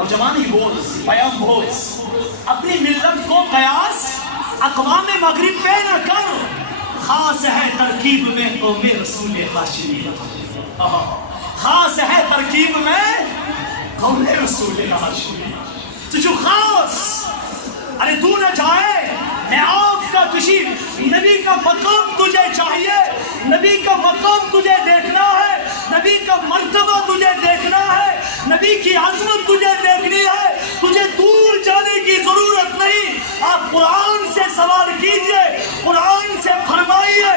نوجوانی بوز، پیام بوز، اپنی ملت کو قیاس اقوام مغرب پہ نہ کر، خاص ہے ترکیب میں قوم رسول ہاشمی، خاص ہے ترکیب میں قوم رسول ہاشمی، تو خاص ارے تو نہ جائے میں آپ کا کسی نبی کا مقام تجھے چاہیے، نبی کا مقام تجھے دیکھنا ہے، نبی کا مرتبہ تجھے دیکھنا ہے، نبی کی عظمت تجھے دیکھنی ہے، تجھے دور جانے کی ضرورت نہیں، آپ قرآن سے سوال کیجئے، قرآن سے فرمائیے۔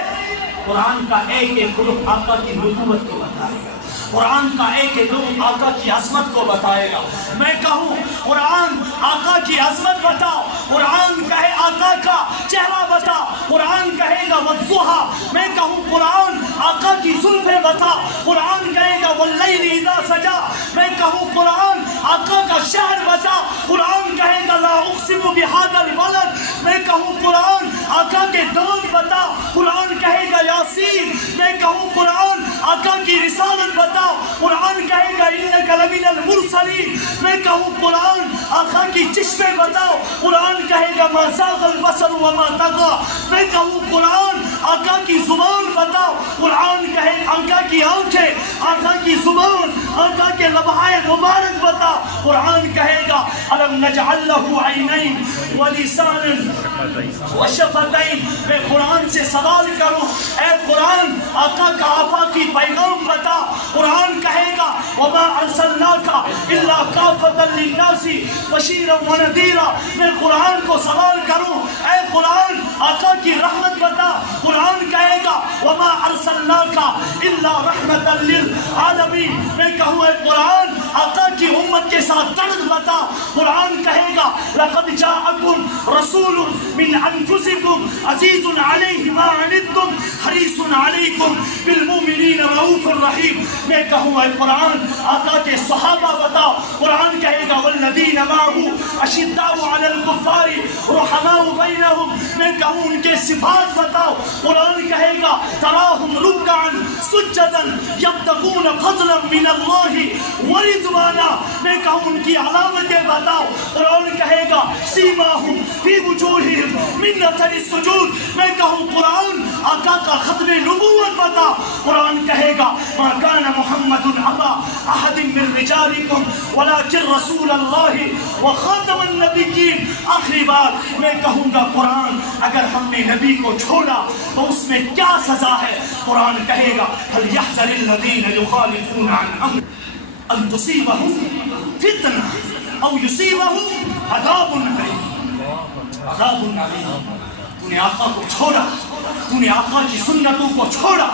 قرآن کا ایک ایک حرف آقا کی نبوت کو بتائے گا، قرآن کا ایک ایک حرف آقا کی عظمت کو بتائے گا۔ میں کہوں قرآن آقا کی عظمت بتا، قرآن کہے آقا کا چہرہ بتا، قرآن کہے گا والضحیٰ، میں کہوں قرآن آقا کی زلفیں بتا، قرآن کہے گا واللیل اذا سجا، میں کہوں قرآن آقا کا شہر بتا، قرآن کہے گا لا اقسم بہذا البلد، میں کہوں قرآن آقا کے دانت بتا، قرآن کہے گا یاسین، میں کہوں قرآن آقا کی رسالت بتا، قرآن کہے گا انک لمن المرسلین، میں کہوں قرآن آقا کی چشمے بتاؤ، قرآن کہے گا ما زاغ البصر وما طغى، میں کہوں قرآن آقا کی زبان بتاؤ، قرآن کہے آقا کی آنکھیں، آقا کی زبان، آقا کے لمحائے مبارک بتاؤ، قرآن کہے گا الم نجعل له عینین ولسانا وشفتین، میں قرآن سے سوال کروں اے قرآن آقا کا آفاقی پیغام بتا، قرآن کہے گا وما ارسلناک الا کافۃ للناس بشیرا ونذیرا، میں قرآن کو سوال کروں اے قرآن آقا کی رحمت بتا، قرآن کہے گا وما ارسلناک الا رحمتا للعالمین، میں کہوں اے قرآن آقا کی امت کے ساتھ درد بتا، قرآن کہے گا لقد جاءکم رسول من انفسکم عزیز علیہ ما عنتم حریص علیکم بالمؤمنین رؤوف الرحیم، میں کہوں اے قرآن آقا کے صحابہ بتا، قرآن کہے گا والذین معه اشداء علی الکفار رحماء بینہم، میں کہوں ان کے صفات بتاؤ، قرآن کہے گا تراہم رکعا سجدا یبتغون فضلا من اللہ ورضوانا، میں کہوں ان کی علامتیں بتاؤ، قرآن کہے گا سیماہم فی وجوہہم من اثر السجود، میں کہوں قرآن آقا کا ختم نبوت بتا، قرآن کہے گا ما کان محمد ابا احد من رجالکم ولکن رسول اللہ وخاتم النبیین، آخری بات میں کہوں گا قرآن اگر ہم نے نبی کو چھوڑا تو اس میں کیا سزا ہے، قرآن کہے گا فلیحذر الذین یخالفون عن امرہ ان تصیبہم فتنہ او یصیبہم عذاب علیم، عذاب علیم۔ تو نے آقا کو چھوڑا، تو نے آقا کی سنتوں کو چھوڑا،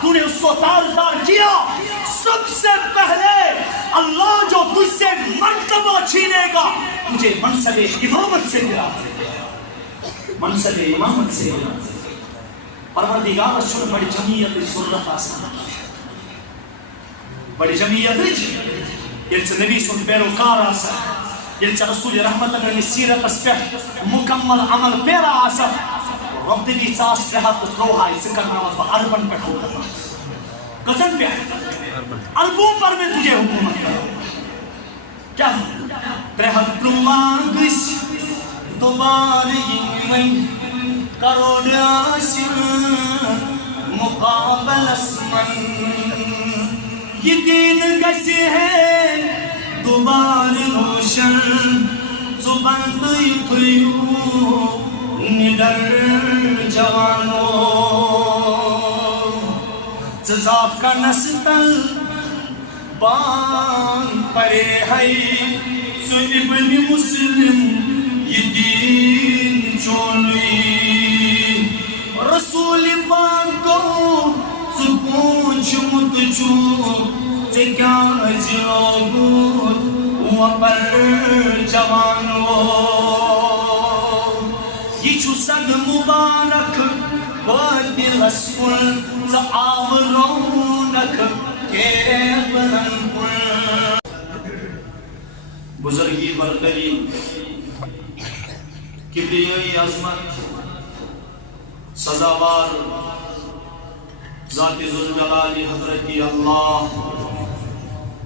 تو نے اس کو تار کیا، سب سے پہلے اللہ جو تجھ سے مرتبہ چھینے گا تجھے منصب امامت سے گرا دے گا، منصب امامت سے گرا دے گا۔ پروردگار شروع بڑی جمعیت سرت آسان، بڑی جمعیت یہ نبی سن پیروکار آسان، یہ رسول رحمت اللہ سیرت اس پہ مکمل عمل پیرا آسان، رب دی ساس رہت روحائی ذکر نامت با اربن پہ ہو کرنا، قسم پہ البوم پر میں تجھے حکومت کرو، کیا رہت روانگس دوباری من کروڑ آسن مقابل اسمن، یہ دین کیسے ہے دوبار روشن، زبان تیتریو ندر جوانو، جزاب کا نستل بان پرے ہے، سو ابن مسلم یہ دین چونی، رسول پاک کو سو پوچھ متچو سے کیا جلوگود وپر جوانو، یہ چھو سگ مبارک بادل اسکن ز آورونک کے بلن پر، بزرگی برقری کبریائی عظمت سزاوار ذات ذوالجلال حضرت اللہ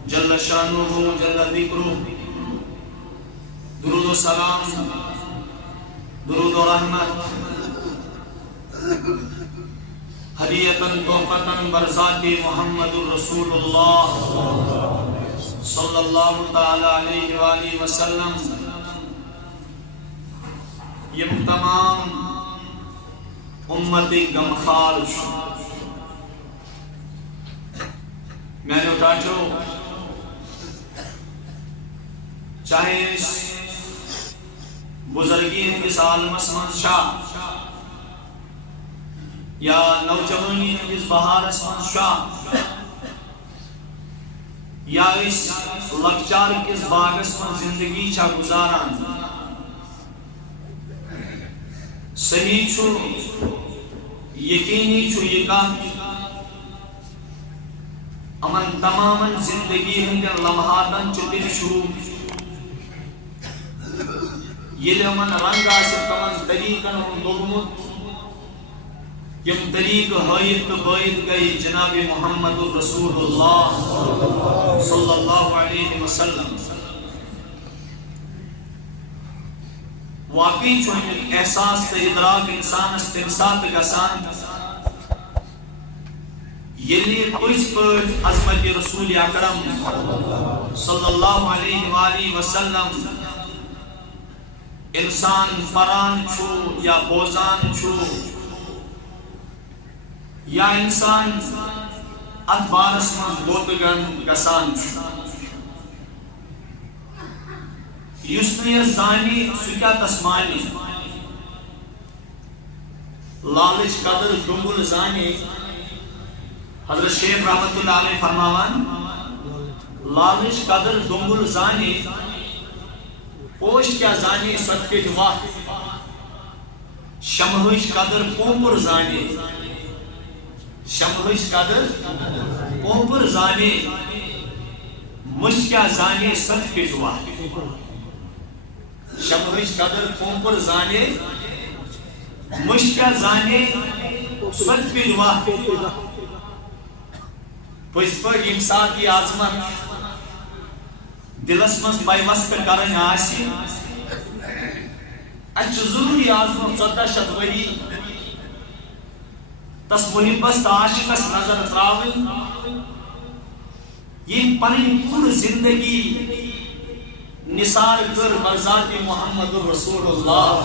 جل شانہ جل ذکرہ و سلام، درود و رحمت ہدیتاً تحفتاً برذات محمد الرسول اللہ صلی اللہ تعالی علیہ وآلہ وسلم یم تمام امتی غمخار میں نے اٹھاچو چاہے اس بزرگی ہندس عالمس من شاہ یا نوجوانی ہندس بہارس من شاہ یا اس لکچار کس باغس من زندگی چھا گزاران صحیح چھو یقینی چھو یہ کہت امن تماما زندگی ہندن لمحاتن چتن چھو یہ امن رنگ آسر تمن طریقن ہم لوگمت یم طریق حیت بائد گئی جناب محمد الرسول اللہ صلی اللہ علیہ وسلم واقعی چھو ہمیں احساس تا ادراک انسان استنسات گسان یلی پوچھ پر عظمت رسول اکرم صلی اللہ علیہ وآلہ وسلم انسان فران چھو یا بوزان چھو یا انسان اتبارس من گوتگن گسان چھو یسنی زانی سکیا تسمانی لالچ قدر دنگل زانی حضرت شیخ رحمت اللہ علیہ فرماوان لالچ قدر دنگل زانی پوش کیا زانی صدقے جواہ شمہش قدر پوپر زانی شمہش قدر پوپر زانی مشکیا زانی صدقے جواہ شمہش قدر پوپر زانی مشکیا زانی صدقے جواہ پس پر امساد کی عظمت دلس مز پیوست کرن آسی اچھ ضروری عظمت 14 شتوری تس محبت عاشقس نظر تراول یہ پنی پور زندگی نثار کر برذات محمد الرسول اللہ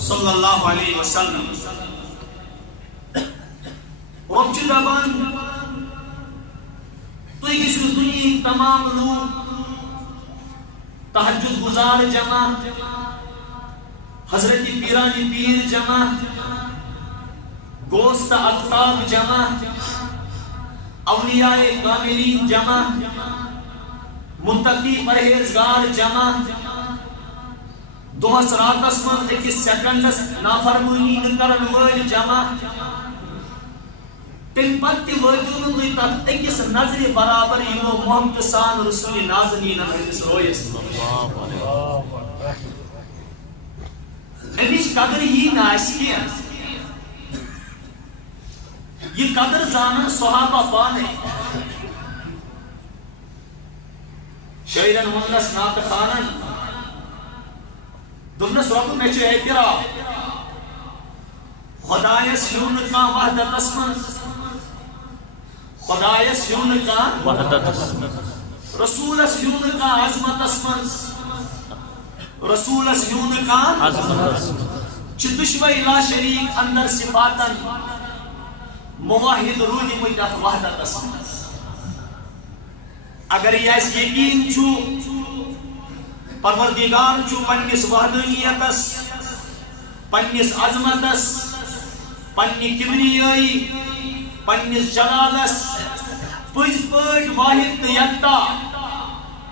صلی اللہ علیہ وسلم رب چی دبان تو اس دنیا تمام لوگ تہجد گزار جمع حضرت پیرانی پیر جمع گوست اقتاب جمع اولیاء کاملین جمع منتقی پرہیزگار جمع دوہس راتس من ایکس سیکنڈس نافرمانی نکرن ول جمع تم پتی وجود تھی تک اکس نظر برابر یمو محمد سان رسول نازنین ہندس رویس امچ قدر یہ ناس کی یہ قدر زانن صحابہ پانے شیرن ونس نات خانن دمنس رب میں چھ اعتراف خدایس یون کا وحدت اسمن خدایس یون کا وحدت رسولس یون کا عظمت اسمن رسولس یون کا عظمت چتشوی لا شریک اندر صفاتن موحد روحی مجدت وحدت اسمن اگر یہ اس یقین چھو پروردگار چھو پنیس وحدانیتس پنیس عظمتس پنی کبریائی پنیس جلالس پج پج واحد یکتا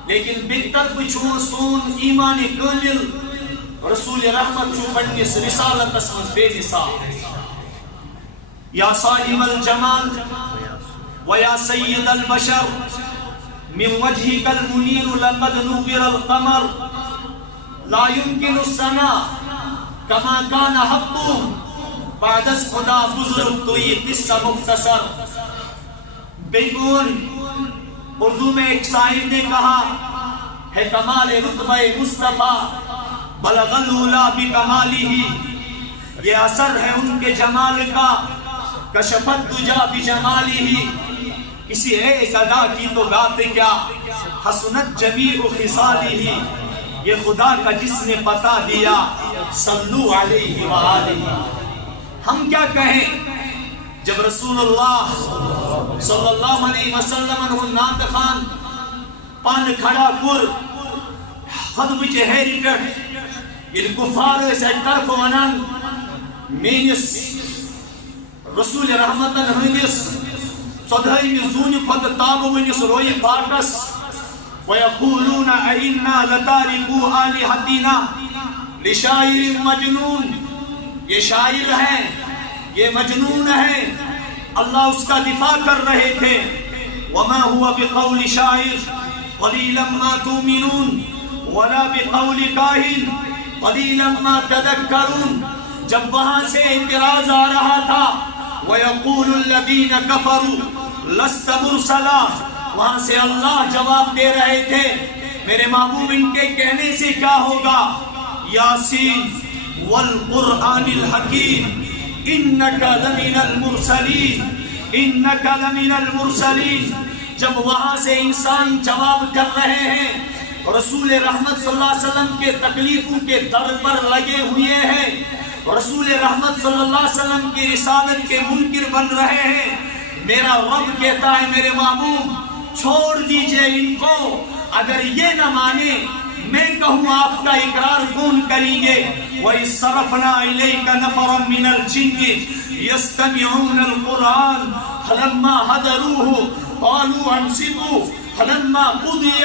لیکن بہتر پچھو سون ایمان کامل رسول رحمت چھو پنیس رسالت اسمز بے مثال یا صاحب الجمال ویا سید البشر من وجهك المنير لقد نور القمر لا يمكن السماء كما كان حقه بعد از خدا بزرگ تو یہ قصہ مختصر بیگون اردو میں ایک صاحب نے کہا ہے کمال رتبہ مصطفیٰ بلغ العلا بکمالہ، یہ اثر ہے ان کے جمال کا کشفت دجا بجمالہ، کسی ایک ادا کی تو گاتے کیا حسنت جمیع خصالہ، یہ خدا کا جس نے پتا دیا صلو علیہ وآلہ۔ ہم کیا کہیں جب رسول اللہ صلی اللہ علیہ وسلم انہوں نات خان پان کھڑا کر خطب چہری پہ ان کفار سے طرف ونان مینس رسول رحمت ہندس صدہی زون خود تاب ونس روی پاکس وَيَقُولُونَ أَئِنَّا لَتَارِكُوا آلِهَتِنَا لِشَاعِرٍ مَجْنُونَ، یہ شاعر ہے، یہ مجنون ہے، اللہ اس کا دفاع کر رہے تھے۔ وَمَا هُوَ بِقَوْلِ شَاعِرٍ قَلِيلًا مَا تُؤْمِنُونَ وَلَا بِقَوْلِ كَاهِنٍ قَلِيلًا مَا تَذَكَّرُونَ، جب وہاں سے اعتراض آ رہا تھا وَيَقُولُ الَّذِينَ كَفَرُوا لَسْتَ مُرْسَلًا، وہاں سے اللہ جواب دے رہے تھے میرے محبوب ان کے کہنے سے کیا ہوگا، یاسین والقرآن الحکیم انک لمن المرسلین، انک لمن المرسلین۔ جب وہاں سے انسان جواب کر رہے ہیں رسول رحمت صلی اللہ علیہ وسلم کے تکلیفوں کے در پر لگے ہوئے ہیں، رسول رحمت صلی اللہ علیہ وسلم کی رسالت کے منکر بن رہے ہیں، میرا رب کہتا ہے میرے محبوب چھوڑ دیجئے ان کو، اگر یہ نہ مانے میں کہوں آپ کا اقرار کون کریں گے۔ وَإِذْ صَرَفْنَا إِلَيْكَ نَفَرًا مِنَ الْجِنِّ يَسْتَمِعُونَ الْقُرْآنَ فَلَمَّا حَضَرُوهُ قَالُوا أَنصِتُوا فَلَمَّا قُضِيَ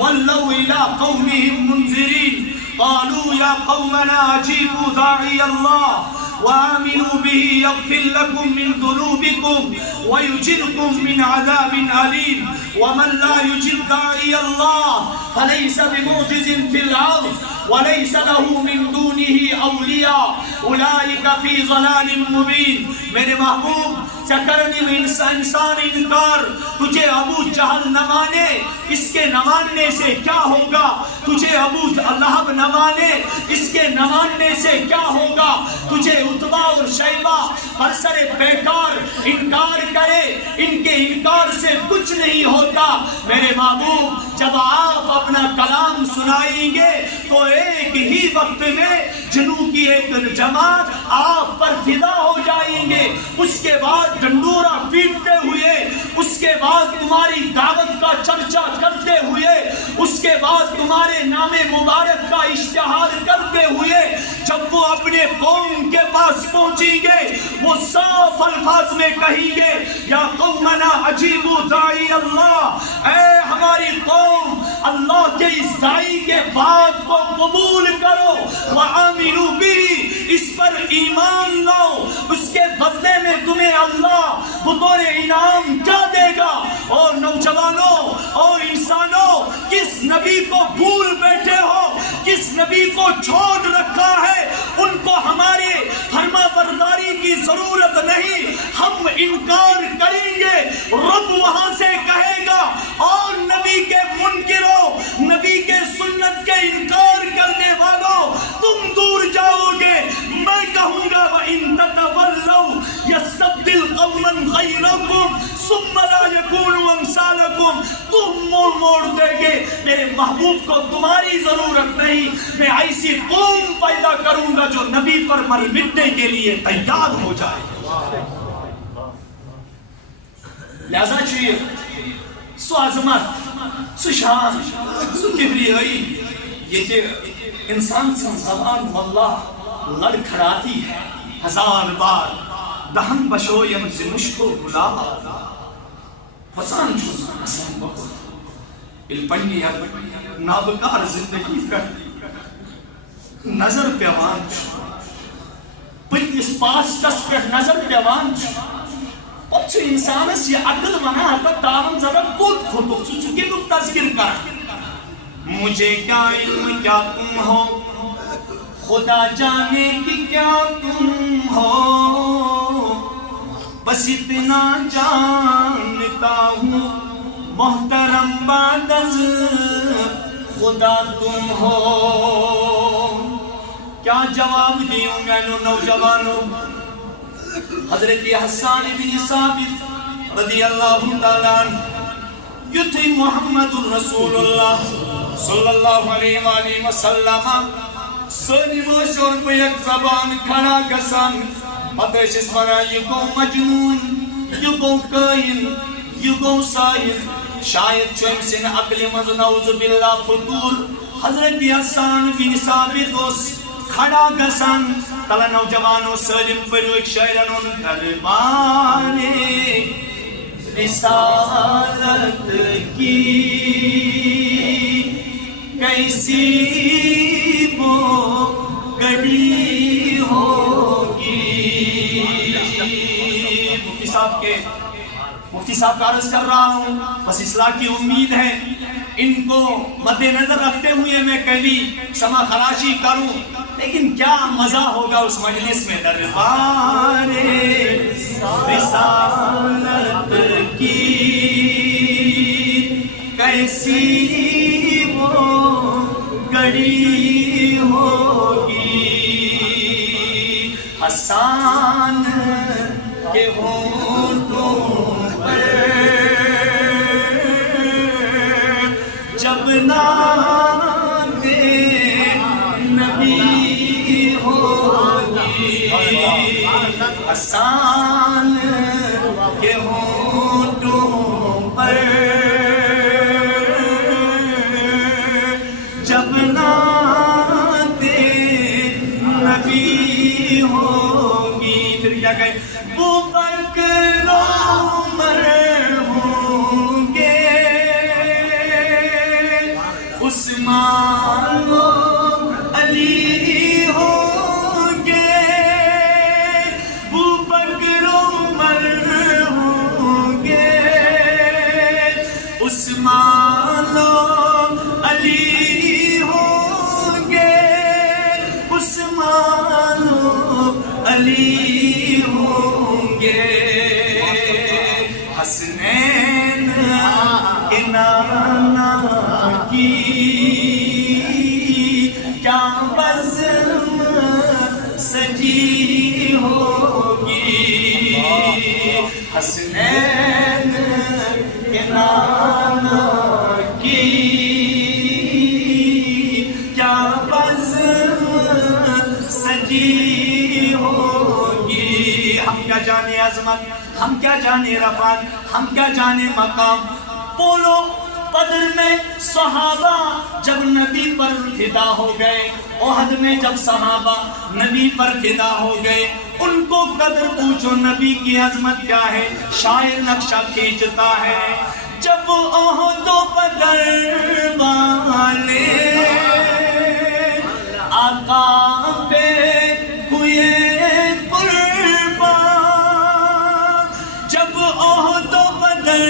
وَلَّوْا إِلَىٰ قَوْمِهِمْ مُنذِرِينَ قَالُوا يَا قَوْمَنَا أَجِيبُوا دَاعِيَ اللَّهِ وآمنوا به يغفر لكم من ذنوبكم ويجركم من عذاب أليم ومن لا يجب داعي الله فليس بمعجز في الأرض وليس له من دونه أولياء أولئك في ضلال مبين۔ میرے محبوب چکرنے میں انسان انکار، تجھے ابو جہل نہ مانے اس کے نہ ماننے سے کیا ہوگا، تجھے ابو لہب نہ مانے اس کے نہ ماننے سے کیا ہوگا، تجھے عتبہ اور شیبہ برسر بیکار انکار کرے ان کے انکار سے کچھ نہیں ہوتا۔ میرے محبوب جب آپ اپنا کلام سنائیں گے تو ایک ہی وقت میں جنوں کی ایک جماعت آپ پر فدا ہو جائیں گے، اس کے بعد ڈنڈورا پیٹتے ہوئے، اس کے بعد تمہاری دعوت کا چرچا کرتے ہوئے، اس کے بعد تمہارے نام مبارک کا اشتہار کرتے ہوئے جب وہ اپنے قوم کے پاس پہنچیں گے وہ صاف الفاظ میں کہیں گے یا قومنا اجیبوا داعی اللہ، اے ہماری قوم اللہ کے اس داعی کے بات کو قبول کرو، وآمنوا بہ، اس پر ایمان لاؤ، اس کے بدلے میں تمہیں اللہ بطور انعام کیا دے گا۔ اور نوجوانوں اور انسانوں کس نبی کو بھول بیٹھے ہو، کس نبی کو چھوڑ رکھا ہے، ان کو ہمارے فرما برداری کی ضرورت نہیں، ہم انکار کریں گے، رب وہاں سے کہے گا اور نبی کے منکروں، نبی کے سنت کے انکار کرنے والوں تم دور جاؤ گے، میں کہوں گا وَإِن تَتَوَلَّوْا يَسْتَبْدِلْ قَوْمًا غَيْرَكُمْ ثُمَّ لَا يَكُونُوا أَمْثَالَكُمْ، تم موڑ دے گے، میرے محبوب کو تمہاری ضرورت نہیں، میں ایسی قوم پیدا کروں گا جو نبی پر مر مٹنے کے لیے تیار ہو جائے۔ لہذا چاہیے سو عظمت، سو شان، سو کبریائی، یہ کہ انسان سے زبان واللہ لڑکھڑاتی ہے ہزار بار، دہن بشویم سے مشکو گلابا فسان چوزان اسان بخور الپنی نابکار زندگی کر نظر پیوان پتنس پاسٹس پر نظر پیوان پچھو انسان سے عقل منا ہے تاون زدہ کود کھوٹو چکے لوگ تذکر کر مجھے کیا علم کیا تم ہو، خدا جانے کی کیا تم ہو، بس اتنا جانتا ہوں محترم بعد از خدا تم ہو. کیا جواب دیوں میں نوجوانوں؟ حضرت حسان بن ثابت رضی اللہ تعالیٰ عنہ یتھی محمد الرسول اللہ صلی اللہ علیہ وآلہ وسلم سنی موشور پہ یک زبان کھڑا گسان پتہ اس مرا یہ گو مجنون یہ گو قائن یہ گو سائن شاید چوئم سن عقل مز نعوذ باللہ فطور. حضرت حسان بن ثابت اس کھڑا گسان تلا نوجوانوں سلم پڑھو ایک شاعرن دربان رسالت کی کیسی وہ گڑی ہوگی. مفتی صاحب کا عرض کر رہا ہوں، بس اصلاح کی امید ہے. ان کو مد نظر رکھتے ہوئے میں کبھی سما خراشی کروں، لیکن کیا مزہ ہوگا اس مجلس میں. دربار رسالت کی کیسی وہ گڑی ہوگی، حسان کے ہونٹوں پر جب نام نبی ہوگی، حسان کے ہونٹوں پر جب نام نبی ہوگی. پھر کیا کہے؟ وہ بکر عمر ہوں گے، عثمان و علی ہوں گے، وہ بکر عمر ہوں گے، عثمان و علی ہوں گے، عثمان و علی ہوں گے. حسنین کے نانا کی کیا بزم سجی ہوگی، حسنین کے نانا کی کیا بزم سجی ہوگی. ہم کیا جانے عظمت، ہم کیا جانے رفعت، ہم کیا جانے مقام. بولو بدر میں صحابہ جب نبی پر فدا ہو گئے، احد میں جب صحابہ نبی پر فدا ہو گئے، ان کو قدر پوچھو نبی کی عظمت کیا ہے. شاعر نقشہ کھینچتا ہے، جب احد و بدر والے آقا پہ ہوئے قربان، جب احد و بدر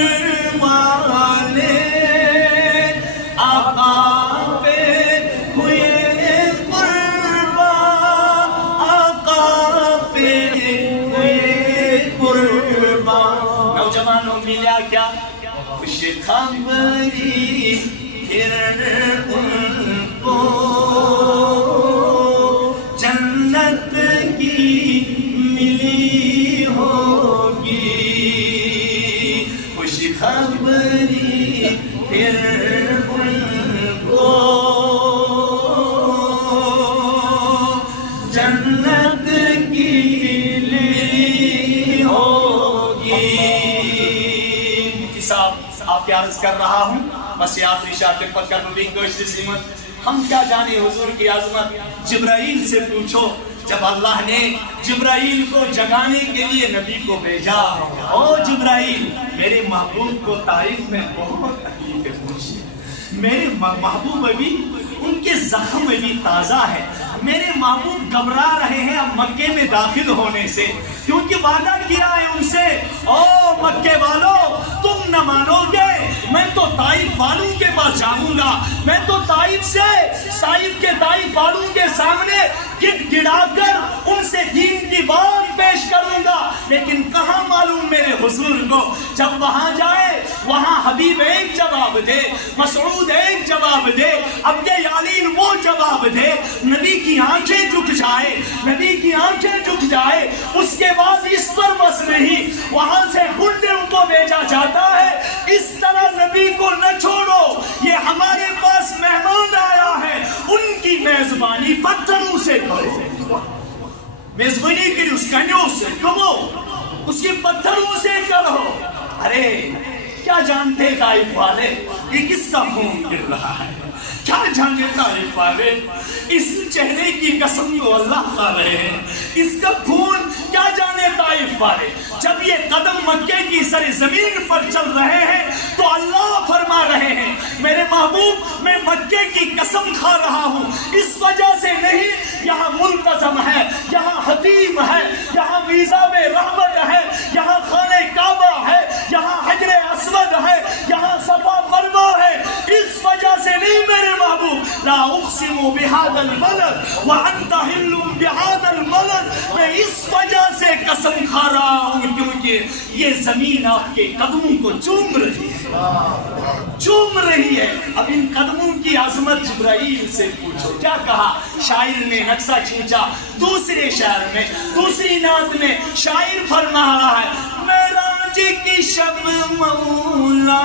والے آقا پہ ہوئے قربان، آقا پہ ہوئے قربان. نوجوانوں ملا کیا؟ خوش خبری پھر ان کو جنت کی ملی ہوگی، خوش خبری پھر ان کو جنت کی ملی ہوگی. صاحب آپ کیا عرض کر رہا ہوں، بس یہ آخری شاعر پر کر بھی کوشش سیمت. ہم کیا جانے حضور کی عظمت. جبرائیل سے پوچھو، جب اللہ نے جبرائیل کو جگانے کے لیے نبی کو بھیجا، او جبرائیل میرے محبوب کو طائف میں بہت تکلیفیں پہنچی، میرے محبوب ابھی ان کے زخم ابھی تازہ ہے، میرے محبوب گھبرا رہے ہیں اب مکے میں داخل ہونے سے، کیونکہ وعدہ کیا ہے ان سے، او مکے والو تم نہ مانو گے میں تو طائف والوں کے پاس جاؤں گا، میں تو طائف کے طائف والوں کے سامنے گڑ گڑا کر ان سے دین کی بات پیش کروں گا۔ لیکن کہاں معلوم میرے حضور کو، جب وہاں جائے وہاں حبیب ایک جواب دے، مسعود ایک جواب دے، عبد یالین وہ جواب دے، نبی کی آنکھیں جھک جائے، نبی کی آنکھیں جھک جائے۔ اس کے بعد اس پر بس نہیں، وہاں سے گنڈوں کو بھیجا جاتا ہے، اس طرح نبی کو نہ چھوڑو، یہ ہمارے پاس مہمان آیا ہے، ان کی میزبانی پتھروں سے کرو، میزبانی کی اس کنیوں سے کمو، اس کی پتھروں سے کرو۔ ارے کیا جانتے طائف والے یہ کس کا خون گر رہا ہے، کیا جانتے طائف والے اس چہرے کی قسم کو اللہ کھا رہے ہیں، اس کا خون کیا جانے طائف والے۔ جب یہ قدم مکے کی سرزمین پر چل رہے ہیں تو اللہ فرما رہے ہیں میرے محبوب میں مکے کی قسم کھا رہا ہوں، اس وجہ سے نہیں یہاں ملتزم ہے، یہاں حتیم ہے، یہاں میزاب رحمت ہے، یہاں خانہ کعبہ ہے، یہاں حجر اسود ہے، یہاں صفا مروا ہے، اس وجہ سے نہیں میرے محبوب۔ لا اقسم بہذا البلد وانت حل بہذا البلد، میں اس وجہ سے قسم کھا رہا ہوں کیونکہ یہ زمین آپ کے قدموں کو چوم رہی ہے، چوم رہی ہے۔ اب ان قدموں کی عظمت جبرائیل سے پوچھو، کیا کہا شاعر نے نقشہ کھینچا دوسرے شعر میں، دوسری نعت میں شاعر فرما رہا ہے معراج کی شب مولا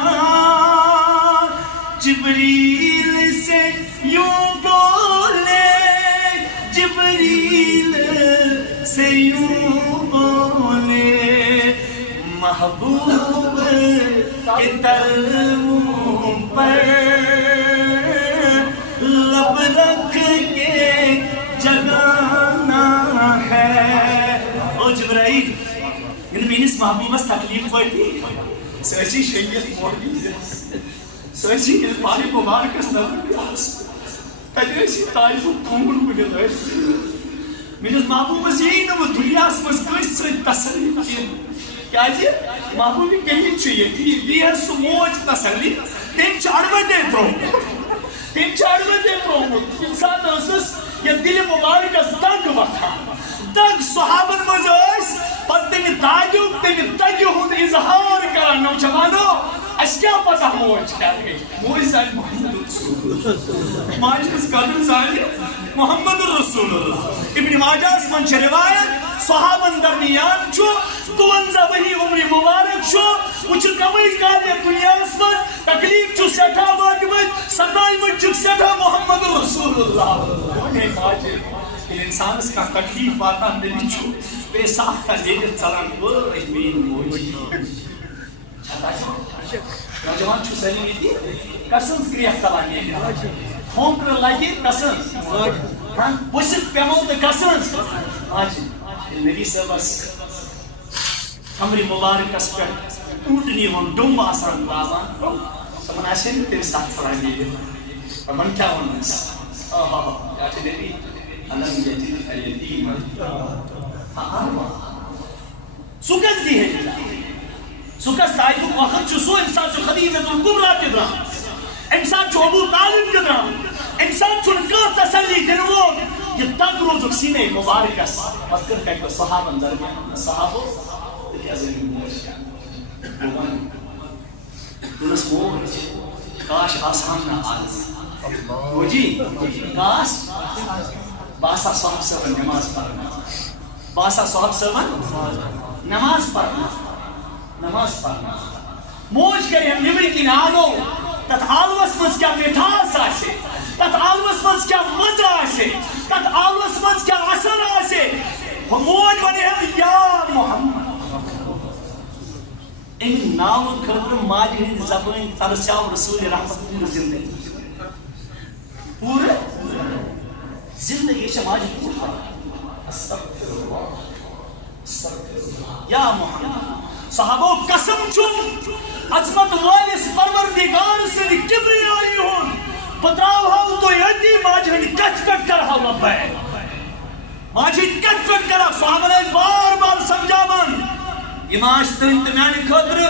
جبریل سے یوں بولے، جبریل سے یوں بولے، محبوب کے تلموں پر لب رکھ کے جگانا ہے۔ او جبرائیل مینس محبوبس تکلیف وٲتی سٲرسٕے شٔنگِتھ موڑی سٲرسٕے ییٚلہِ پارِ مُبارکس نظر پیٚیس تَتہِ ٲسۍ یہِ طائفُک خوٗن وٕنِتھ ٲسۍ میٲنِس محبوٗبس یی نہٕ وۄنۍ دُنیاہس منٛز کٲنٛسہِ سۭتۍ تسلی کینٛہہ، کیازِ محبوٗبہِ کریم چھُ ییٚتی، یی حظ سُہ موج تسلی، تٔمۍ چھُ اڑوتے تروومُت، تٔمۍ چھُ اڑوتے تروومُت۔ کُنہِ ساتہٕ ٲسٕس یتھ دِلہِ مُبارکس دگ وۄتھان، دگ صحابن منٛز ٲسۍ پتہٕ تمہِ دگہِ ہُنٛد اظہار کران، نوجوانو اَسہِ کیٛاہ پتہ موج کیٛاہ گٔے، موج زانہِ محمد رسول، ماجہِ ہٕنٛز قدر زانہِ محمد رسول اللہ۔ ابن ماجہس منٛز چھِ روایت صحابن درمیان چھُ 52 ؤری عمرِ مبارک چھُ، وۄنۍ چھُ کمٕے کال یتھ دُنیاہس منٛز، تکلیف چھُ سٮ۪ٹھاہ وٲتمٕتۍ، ستٲومٕتۍ چھِکھ سٮ۪ٹھاہ محمد رسول اللہ۔ ماجہِ ییٚلہِ اِنسانس کانٛہہ تکلیف واتان تیٚلہِ چھُ بے ساختہ نیٖرِتھ ژلان وٲے میٛٲنۍ موجی۔ نوجوان چھُ سٲلِم ییٚتی کسٕنٛز کرٛیکھ ژلان نیٖرِتھ، ٹھونٛکرٕ لگہِ کسٕنٛز، ؤسِتھ پیٚمو تہٕ کسٕنٛز ماجہِ۔ ییٚلہِ نبی صٲبس کمرِ مُبارکس پٮ۪ٹھ اوٗنٛٹنی ہُنٛد ڈوٚمب آسان ترٛاوان، تِمن آسہِ ہے نہٕ تَمہِ ساتہٕ ژلان نیٖرِتھ، تِمن کیٛاہ وَنس کیٛاہ چھُ نبی الم یجدک یتیما فآویٰ، سُہ کس دی ہے سُہ کس طائفُک وقت چھُ سُہ، اَمہِ ساتہٕ چھُ خدیجۃ الکبریٰ تہِ درٛامٕژ، اَمہِ ساتہٕ چھُ ابوٗ طالب تہِ درٛامُت، اَمہِ ساتہٕ چھُنہٕ کانٛہہ تسلی دِنہٕ وول، یہِ دگ روٗزُکھ سیٖنے مُبارکس۔ پتہٕ کٔر کتہِ صحابن درمیان، صحابو تُہۍ کیٛازِ أنِو موج بہٕ وَنہٕ دوٚپنس موج کاش آسہٕ ہم نہٕ آز، موجی کاش بہٕ آسہٕ ہا صاحب صٲبن نماز پرناوان، بہٕ آسہٕ ہا صاحب صٲبن نماز پرناوان، نماز پرناوان۔ موج کرِ ہم نیٚبرۍ کِنۍ آلو، تتھ آلوس منٛز کیٛاہ مِٹھاس آسہِ، تتھ آلوس منٛز کیٛاہ مزٕ آسہِ، تتھ آلوس منٛز کیٛاہ اثر آسہِ، موج ونہِ ہم یا محمد۔ امہِ ناوٕ خٲطرٕ ماجہِ ہٕنٛدِ زبٲنۍ ترسیٛاو رسول رحمت پوٗرٕ زندگی، پوٗرٕ زندگی چھےٚ ماجہِ پوٗرٕ پران استغفراللہ استغفراللہ یا محمد۔ صحابو قسم چھُم عظمت وٲلِس پروردگار سٕنٛدِ کبریایی ہُنٛد، بہٕ ترٛاوہو تُہۍ أتی ماجہِ ہٕنٛدِ کتھِ پٮ۪ٹھ کرہو لبیک، ماجہِ ہٕنٛدِ کتھِ پٮ۪ٹھ کرہو۔ صحابن ٲسۍ بار بار سمجھاوان یِم آسہِ تُہٕنٛدِ تہٕ میٛانہِ خٲطرٕ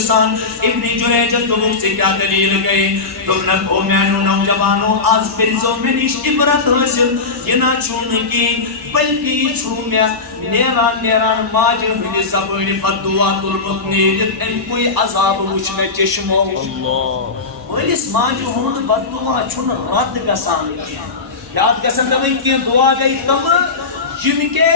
سان ابن جریجت دوک سے کیا دلیل گئے دونک او مینو نوجوانو آز پرزو میں نش عبرت حاصل یہ نہ چھوڑنے کی بلکہ یہ چھو میں نیران ماجر ہوئی زبان فدوات المقنیرت ان کوئی عذاب وچھنے چشمو ویلیس ماجر ہوند بددعا چھوڑ رد گسان یاد گسان دمائی تین دعا گئی تم جن کے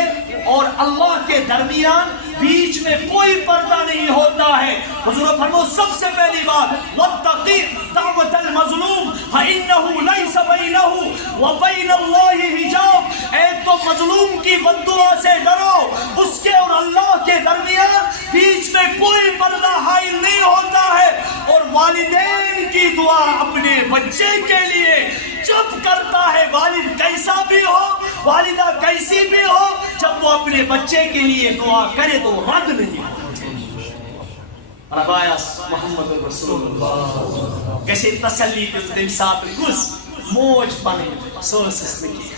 اور اللہ کے درمیان بیچ میں کوئی پردہ نہیں ہوتا ہے حضور فرمو سب سے پہلی بات واتقی دعوت المظلوم فإنه ليس بينه وبين الله حجاب اے تو مظلوم کی بددعا سے ڈرو اس کے اور اللہ کے درمیان بیچ میں کوئی پردہ حائل نہیں ہوتا ہے اور والدین کی دعا اپنے بچے کے لیے جب کرتا ہے والد کیسا بھی ہو والدہ کیسی بھی ہو جب وہ اپنے بچے کے لیے دعا کرے تو رد نہیں ربایس محمد رسول اللہ کیسے تسلی کے دل ساتھ کس موج پانے سوسس نکی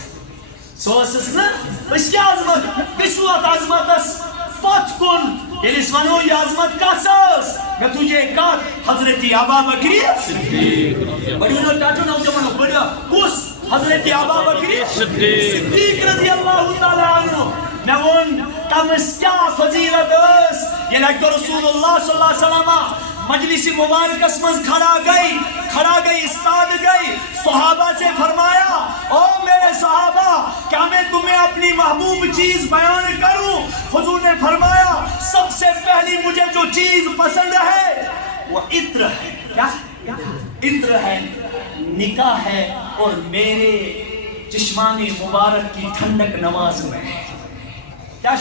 سوسس نا اس کی عظمت کس وقت عظمت اس پت کن یعنی سوانو یہ عظمت کا سوس میں تجھے کہا حضرت ابا بکری بڑی انہوں ٹاٹو نوجوانوں بڑی کس حضرت ابا بکری صدیق رضی اللہ تعالیٰ عنہ میں ان کمس کیا فضیلت اس یہ لگتا رسول اللہ صلی اللہ علیہ وسلم مجلس مبارک اسمز کھڑا گئی استاد گئی صحابہ سے فرمایا او میرے صحابہ کیا میں تمہیں اپنی محبوب چیز بیان کروں حضور نے فرمایا سب سے پہلی مجھے جو چیز پسند ہے وہ عطر ہے کیا عطر ہے نکاح ہے اور میرے چشمان مبارک کی ٹھنڈک نماز میں ہے کیا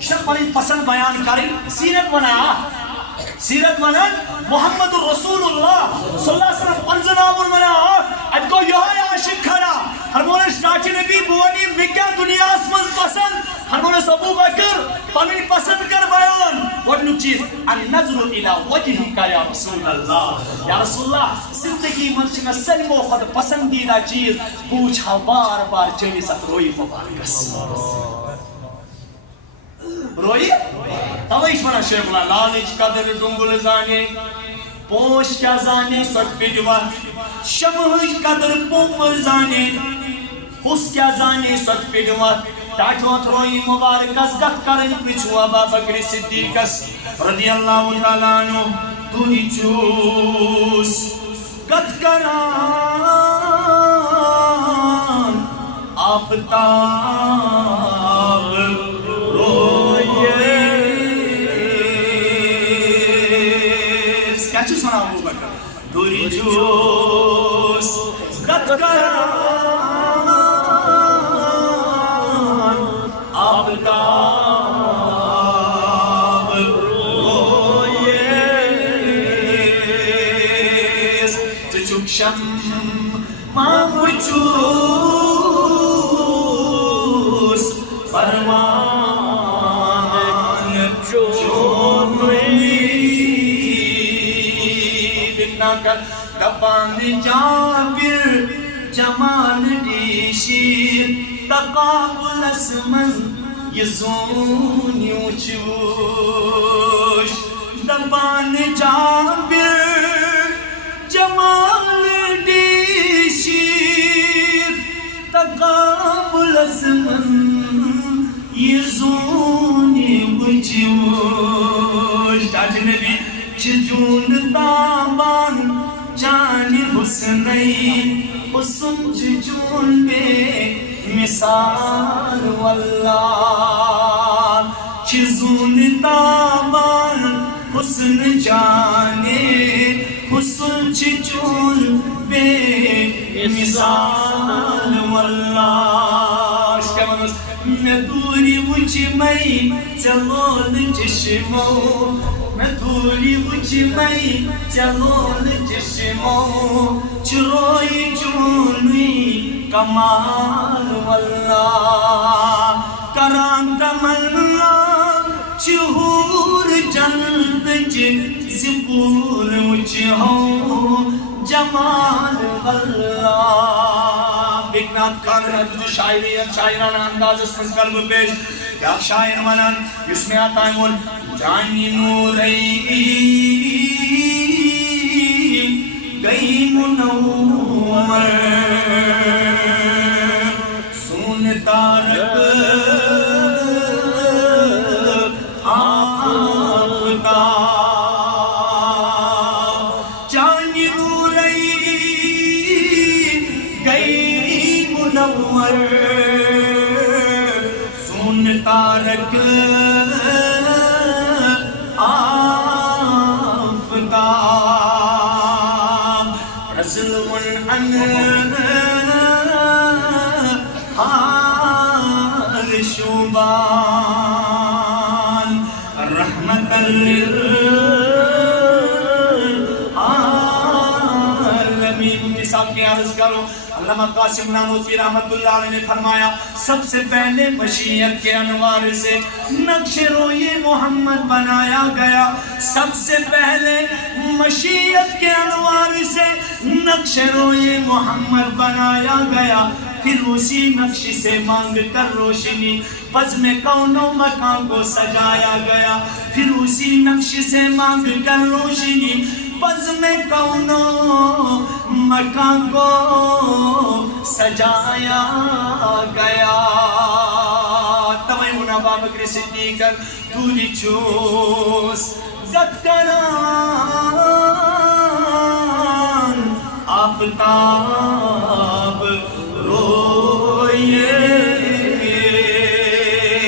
شب بڑی پسند بیان کریں سیرت بنا سیرت منن محمد رسول اللہ صلی اللہ علیہ وسلم پنزنامر منن اج کو یہ عاشق کھڑا ہرمونس ڈاچی نبی بوانی مکہ دنیا اسمز پسند ہرمونس ابو بکر پنی پسند کر بیان وڈنو چیز النظر الى وجہی کا یا رسول اللہ یا رسول اللہ زندگی منشن سلم و خود پسندیدہ چیز پوچھا بار بار چلی ست روئی مبارکس روئی تویش منا شیخ اللہ لالچ قدر دنگل زانے پوش کیا زانے سٹ پیڈوات شمہش قدر پوم زانے خس کیا زانے سٹ پیڈوات ٹاٹوات روئی مبارکس گت کرن پچھو ابا بکر صدیقس رضی اللہ تعالیٰ عنہ تو ہی چوس گت کران آفتاب کیا سنا ابو بکر دوری جوس گت کران آفتاب رویس چچک شم مام چوس فرمان تپان جابر جمال دیشیر تقابل اسمن یزون یوچوش تپان جابر جمال دیشیر تقابل اسمن یزون یوچوش تاج نبی چجون تابان جان حسنی حسن چجون بے مثال واللہ چجون تابان حسن جانے حسن چجون بے مثال واللہ میں دوری مجھ مئی چلول چشمو میں دوری مجھ مئی چلول چشمو چروئی جونی کمال واللہ کران تمنا چہور جلد زبور مجھ ہوں جمال واللہ بکنات کان ہے جو شاعرانہ انداز اس میں قلب پیش کیا شاعر ونان اس میں آتا ہے بول جانی نوری گئی منور سون تارک تارک آفتاب رزل انہار شوبان رحمت للعالمین صاحب کی عرض کرو علامہ قاسم نانوتوی رحمت اللہ علیہ نے فرمایا سب سے پہلے مشیت کے انوار سے نقش روی محمد بنایا گیا سب سے پہلے مشیت کے انوار سے نقش روی محمد بنایا گیا پھر اسی نقش سے مانگ کر روشنی بزم کون و مکان کو سجایا گیا پھر اسی نقش سے مانگ کر روشنی بزم کون و مکان کو سجایا گیا تمہیں ابا بکر صدیق دوری چوس زد کران آفتاب روئے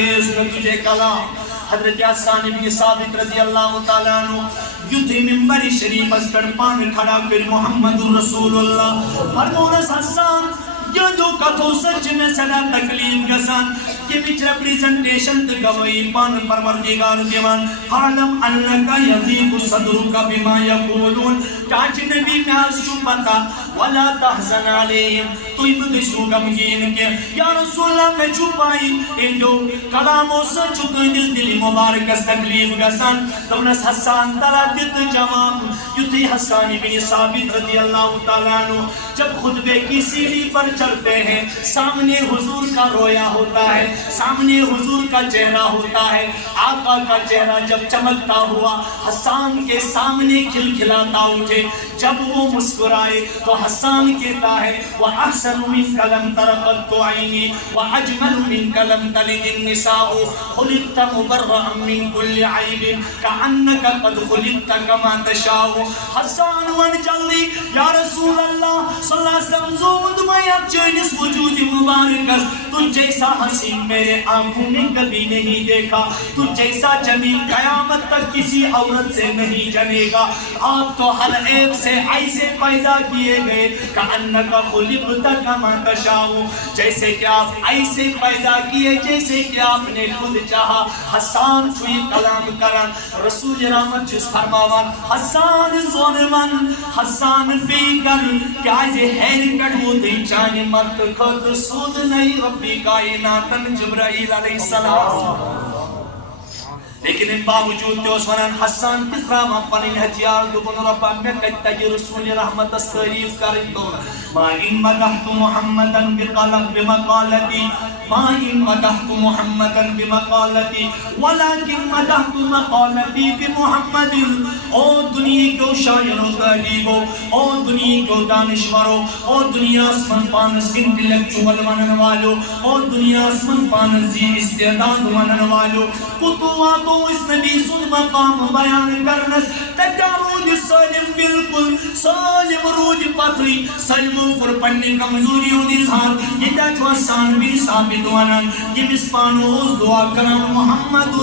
اس میں تجھے کلام حضرت حسان بن ثابت رضی اللہ تعالیٰ عنہ یوتھی ممبر شریف از پر پان کھڑا کر محمد رسول اللہ فرمونس حسان یہ جو کتھو سچ میں صدا تکلیم گسان یہ بچ ریپریزنٹیشن تگوئی پان پروردگار دیوان حالم انکا یذیب صدرکا بما یقولون کاچ نبی کاز شو پتا ولا تحزن علیہم تو ابدشو گمگین کے یا رسول اللہ میں چھپائی ان جو کلاموں سے چھتے دل مبارک اس تکلیف گسان تونس حسان ترہ دت جواب یوتھی حسان بن ثابت رضی اللہ تعالیٰ عنہ جب خطبے کی سیڑھی پر چلتے ہیں سامنے حضور کا رویا ہوتا ہے سامنے حضور کا چہرہ ہوتا ہے آقا کا چہرہ جب چمکتا ہوا حسان کے سامنے کھلکھلاتا اٹھے جب وہ مسکرائے تو حسان کہتا ہے وَأَحْسَنُ مِنْكَ لَمْ تَرَقَتُ عَيْنِي وَأَجْمَلُ مِنْكَ لَمْ تَلِدِ النِّسَاءُ خُلِقْتَ مُبَرَّأً مِنْ كُلِّ عَيْبٍ كَأَنَّكَ قَدْ خُلِقْتَ كَمَا تَشَاءُ حسان ون جلدی یا رسول اللہ صلی اللہ علیہ وسلم زود میں اب چینس وجود مبارکس تجھ جیسا حسین میرے آنکھوں نے کبھی نہیں دیکھا تجھ جیسا جمیل قیامت تک کسی عورت سے نہیں جنے گا آپ تو ہر عیب سے ایسے پیدا کیے گئے کَأَنَّكَ خُلِقْتَ كَمَا تَشَاءُ جیسے کہ آپ ایسے پیدا کیے جیسے کہ آپ نے خود چاہا حسان چھوئی کلام کرن رسول رحمت جس فرماوان حسان زورون حسان فیگر کیا یہ حیر کٹ ہوتی چاہنے مرد خود سود نہیں ربی کائناتن جبرائیل علیہ السلام لیکن ان باوجود تے اس ونان حسان تقرام اپنی ہتھیار دوبن ربا میں کہتا یہ رسول رحمت استعریف کریں تو ما ان مدحت محمدا بمقالتی ما ان مدحت محمدا بمقالتی ولیکن مدحت مقالتی بمحمد او دنیا کو شاعر و تحریبو او دنیا کو دانشورو او دنیا اسمن پانس انٹلیکچوال ونن والو او دنیا اسمن پانس زی استعداد ونن والو کتواتو اس نبی سن مقام بیان کرنس تجارود سالم بالکل سالم رود پتری سلم پر پنی کمزوری و نظہار یہ جو حسان بن ثابت ونن یہ مسپانو اس دعا کرن محمد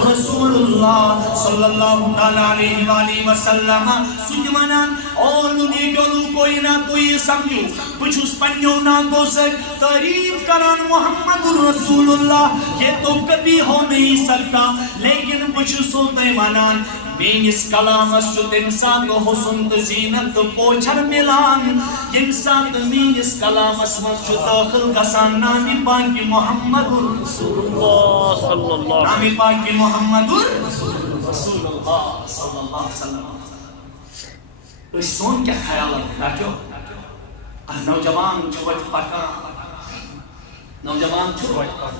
رسول اللہ صلی اللہ علیہ وآلہ وسلم سنج ونن اور ندی گلو کوئی نہ تو یہ سمجھو پچھوس پنیو نہ تو سک تعریف کرن محمد رسول اللہ یہ تو کبھی ہو نہیں سکتا لیکن پچھوس ہوتے ونن بین اس کلام اسجد انسان کو حسن تزینت پوچھر ملان انسان بین اس کلام اسجد داخل گسان نامی پاکی محمد رسول اللہ صلی اللہ نامی پاکی محمد رسول اللہ صلی اللہ علیہ وسلم اس سون کیا خیال رکھنا کیوں نوجوان چھوٹ پکا نوجوان چھوٹ پکا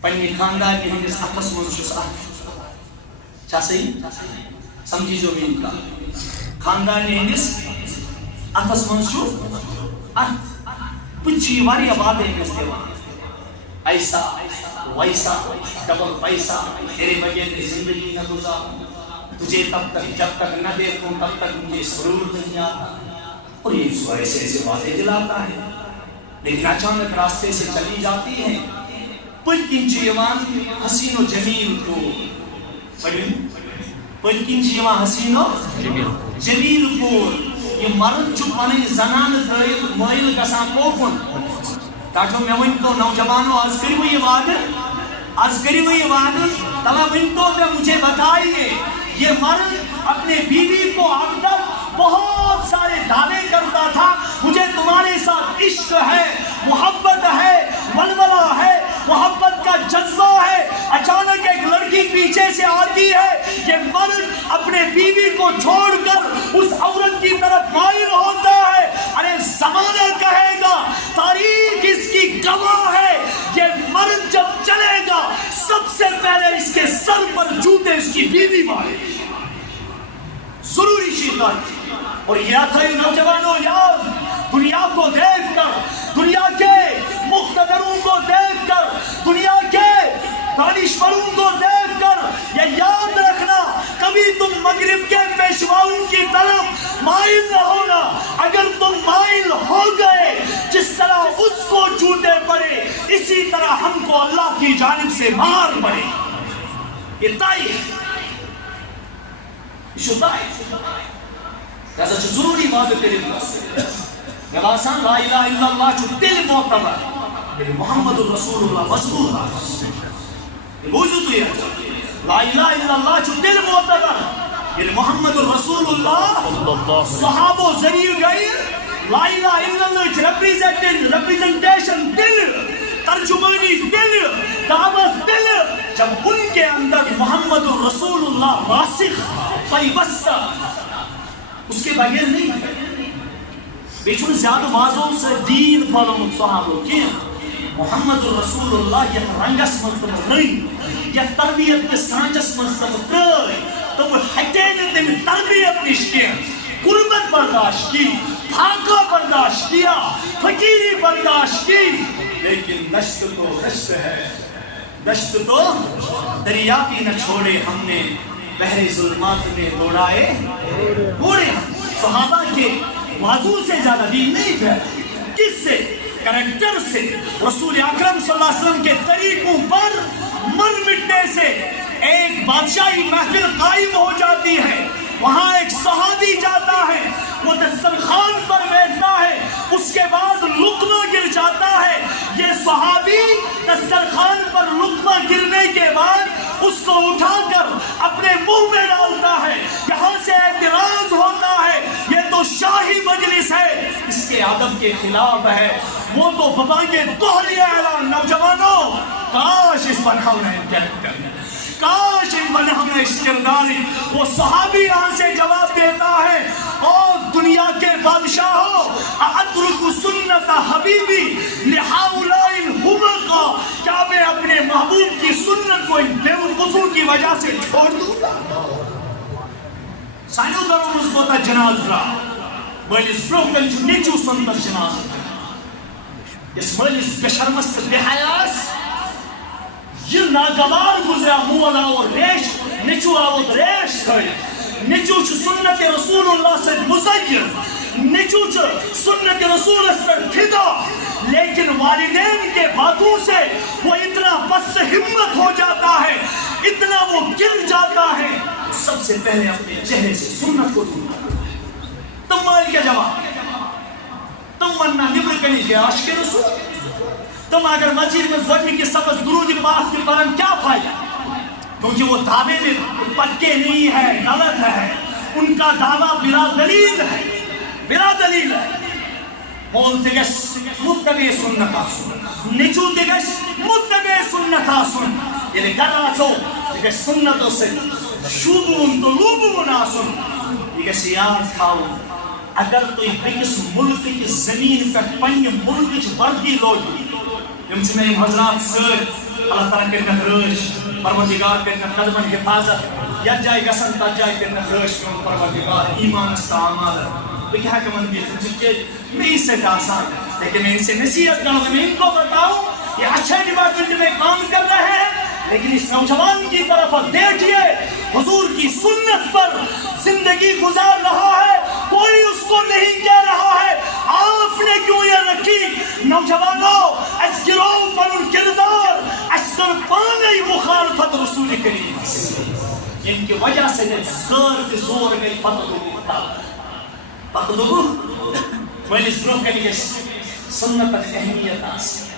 پنی خاندان ہندس اتس منس ات صحیح سمجھی جو مین کا خاندان ہندس اتس منس ات پچھی واریا باتیں ہندس دیوان ایسا ویسا ڈبل پیسہ تیرے بغیر زندگی نہ گزاروں تجھے تب تک جب تک نہ دیکھوں تب تک مجھے سرور نہیں آتا اور یہ سو ایسے ایسے باتیں دلاتا ہے لیکن اچانک راستے سے چلی جاتی ہیں پتکن چیوان حسین و جمیل کو پتکن چیوان حسین و جمیل کو یہ مرد جو پانے زنان تھائیت مائل کسان کوکن تاکہ میں ان کو نوجوانوں آز کری ہوئی وعد تلا ان کو میں مجھے بتائیے یہ مرد اپنے بیوی کو اب تک بہت سارے دعوے کرتا تھا مجھے تمہارے ساتھ عشق ہے محبت ہے ولولہ ہے محبت کا جذبہ ہے اچانک ایک لڑکی پیچھے سے آتی ہے یہ مرد اپنے بیوی کو چھوڑ کر اس عورت کی طرف مائل ہوتا ہے ارے زمانہ کہے گا تاریخ اس کی گواہ ہے یہ مرد جب چلے گا سب سے پہلے اس کے سر پر جوتے اس کی بیوی مارے ضروری شیطان اور یہ تھا نوجوانوں یاد دنیا کو دیکھ کر دنیا کے مقتدروں کو دیکھ کر دنیا کے دانشوروں کو دیکھ کر یہ یاد رکھنا کبھی تم مغرب کے پیشواؤں کی طرف مائل نہ ہونا اگر تم مائل ہو گئے جس طرح اس کو جوتے پڑے اسی طرح ہم کو اللہ کی جانب سے مار پڑے یہ طے لہذا جو ضروری بات کرے گا آسان لا الہ الا اللہ جو دل معتبر محمد الرسول اللہ مذکور یہ موجود تو یہ لا الہ الا اللہ جو دل معتبر محمد الرسول اللہ صحابہ ذریع غیر لا الہ الا اللہ ریپریزنٹیشن دل ترجمانی دل دعوت دل جب ان کے اندر محمد الرسول اللہ راسخ پیوستہ اس کے بغیر نہیں ہے بیچون زیادہ واضح سے دین پھلوں صحابوں کی محمد الرسول اللہ یہ رنگس مستمر نہیں یہ تربیت کے سانچس مستمر نہیں تو وہ ہٹین دن تربیت نشکے قربت برداشت کی پھاکہ برداشت کیا فقیری برداشت کی لیکن دشت تو دشت ہے دشت تو دریا کی نہ چھوڑے ہم نے بحر ظلمات میں دوڑائے ہم صحابہ کے موضوع سے زیادہ دین نہیں تھا کس سے کریکٹر سے رسول اکرم صلی اللہ علیہ وسلم کے طریقوں پر مر مٹنے سے ایک بادشاہی محفل قائم ہو جاتی ہے وہاں ایک صحابی جاتا ہے وہ دسترخوان پر بیٹھتا ہے اس کے بعد لقمہ گر جاتا ہے یہ صحابی دسترخوان پر لقمہ گرنے کے بعد اس کو اٹھا کر اپنے منہ میں ڈالتا ہے یہاں سے اعتراض ہوتا ہے یہ تو شاہی مجلس ہے اس کے ادب کے خلاف ہے وہ تو ببانگے دوہری اعلان نوجوانوں کاش اس پر ہم نے انکار کرنا کاش ان پر ہم نے اس کرداری وہ صحابی یہاں سے جواب دیتا ہے اور دنیا کے بادشاہوں اترک سنت حبیبی لہؤلاء الحمقاء کیا میں اپنے محبوب کی سنت کو ان بیوقوفوں کی وجہ سے چھوڑ دوں گا سائنو کرو مزبوطہ جناز را مالیس بروکن جو نیچو سنت جناز را اس مالیس بشرمست بحیاس یہ ناگوار گزرا مولا اور ریش نیچو آوت ریش کھڑی نیچو چھ سنت رسول اللہ سے مزین نیچو چھ سنت رسول اس پر پھدا لیکن والدین کے باتوں سے وہ اتنا پست ہمت ہو جاتا ہے اتنا وہ گر جاتا ہے سب سے پہلے اپنے چہرے سے سنت کو دوں تم مال کیا جواب تم مننا نبر کنی کے عاشق رسول تم اگر مسجد میں وجہ کے سبز درود پاک کے پڑھن کیا فائدہ کیونکہ وہ دعوے میں پکے نہیں ہے غلط ہے ان کا دعویٰ بلا دلیل ہے بلا دلیل ہے بولتے گش متبع سنت آسن نیچوتے گش متبع سنت آسن یعنی کرا چھو کہ سنتوں سے شوبون تو لوبون آسن یہ کہ یاد تھاؤ اگر تو بیکس ملک کی زمین پر پنی ملک کی وردی لوگی یم سے میرے حضرات سر اللہ تعالیٰ کرنا رٲچھ پروردگار کرنا قدمن حفاظت یتھ جائے گژھن تتھ جائے کرنا رٲچھ میون پروردگار ایمانس تہٕ عمالن بہٕ کیٛاہ ہٮ۪کہٕ یِمن دِتھ ژٕ چھِ میٚے سۭتۍ آسان لیکن میں ان سے نصیحت کروں میں ان کو بتاؤں یہ اچھے ڈپارٹمنٹ میں کام کر رہے ہیں لیکن اس نوجوان کی طرف دیکھیے حضور کی سنت پر زندگی گزار رہا ہے کوئی اس کو نہیں کہہ رہا ہے آپ نے کیوں یہ رکھی نوجوانوں اس گروہ پر ان کردار اس کر پانے مخالفت رسول کریم جن کی وجہ سے زور زور گئی پتہ دو ویلس برو کنی سنت اہمیت آسی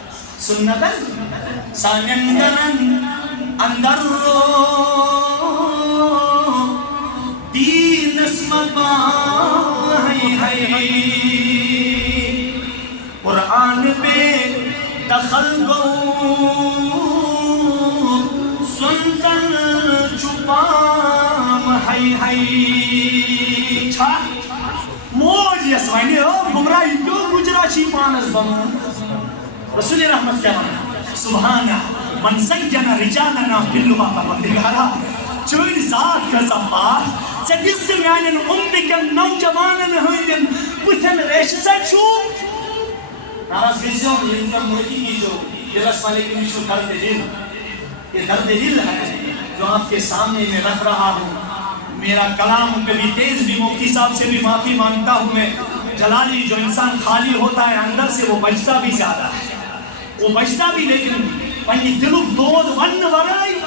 سنت سانندرن اندر رو دین اسمت باہی قرآن پہ دخل گو سنتن چھپام ہے چھا موج یس وانی گمراہی کیوں گجرا چھی پانس بمون رسول رحمت کیا بنا سبحانہ من زین رجالنا باللغہ پروردگارا چون ذات کا زبان چدس میانن امتکن نوجوانن ہندن بتن ریش سچو ناراض ویزیون یہ موتی کی جو دلس والے کی مشو درد دل یہ درد دل ہے جو آپ کے سامنے میں رکھ رہا ہوں میرا کلام کبھی تیز بھی مفتی صاحب سے بھی معافی مانگتا ہوں میں جلالی جو انسان خالی ہوتا ہے اندر سے وہ بچتا بھی زیادہ ہے وہ بچتا بھی لیکن پنی دلوک دود ون ورائی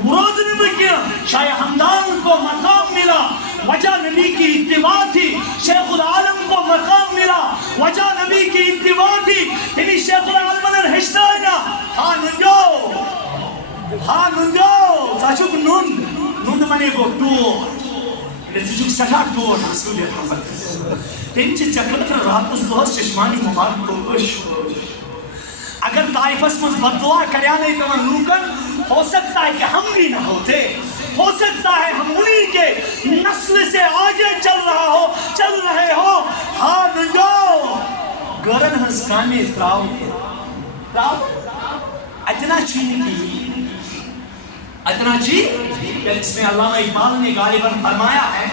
روزن بکیا شاہ حمدان کو مقام ملا وجہ نبی کی اتباع تھی شیخ العالم کو مقام ملا وجہ نبی کی اتباع تھی تیمی شیخ العالم نے ہشتائنا ہاں نندو تاچوک نند منے کو ٹوٹ تاچوک سٹھا ٹوٹ رسول رحمت تینچے چکرتر راتس دوست چشمانی مبارک کو اگر طائفس من بددعا کریانے تمن لوکن ہو سکتا ہے کہ ہم بھی نہ ہوتے ہو سکتا ہے ہم انہی کے نسل سے آگے چل رہے ہو ہاں نجو گرن ہنس کانے تراؤ اتنا چین کی اتنا چین کہ اس میں علامہ اقبال نے غالباً فرمایا ہے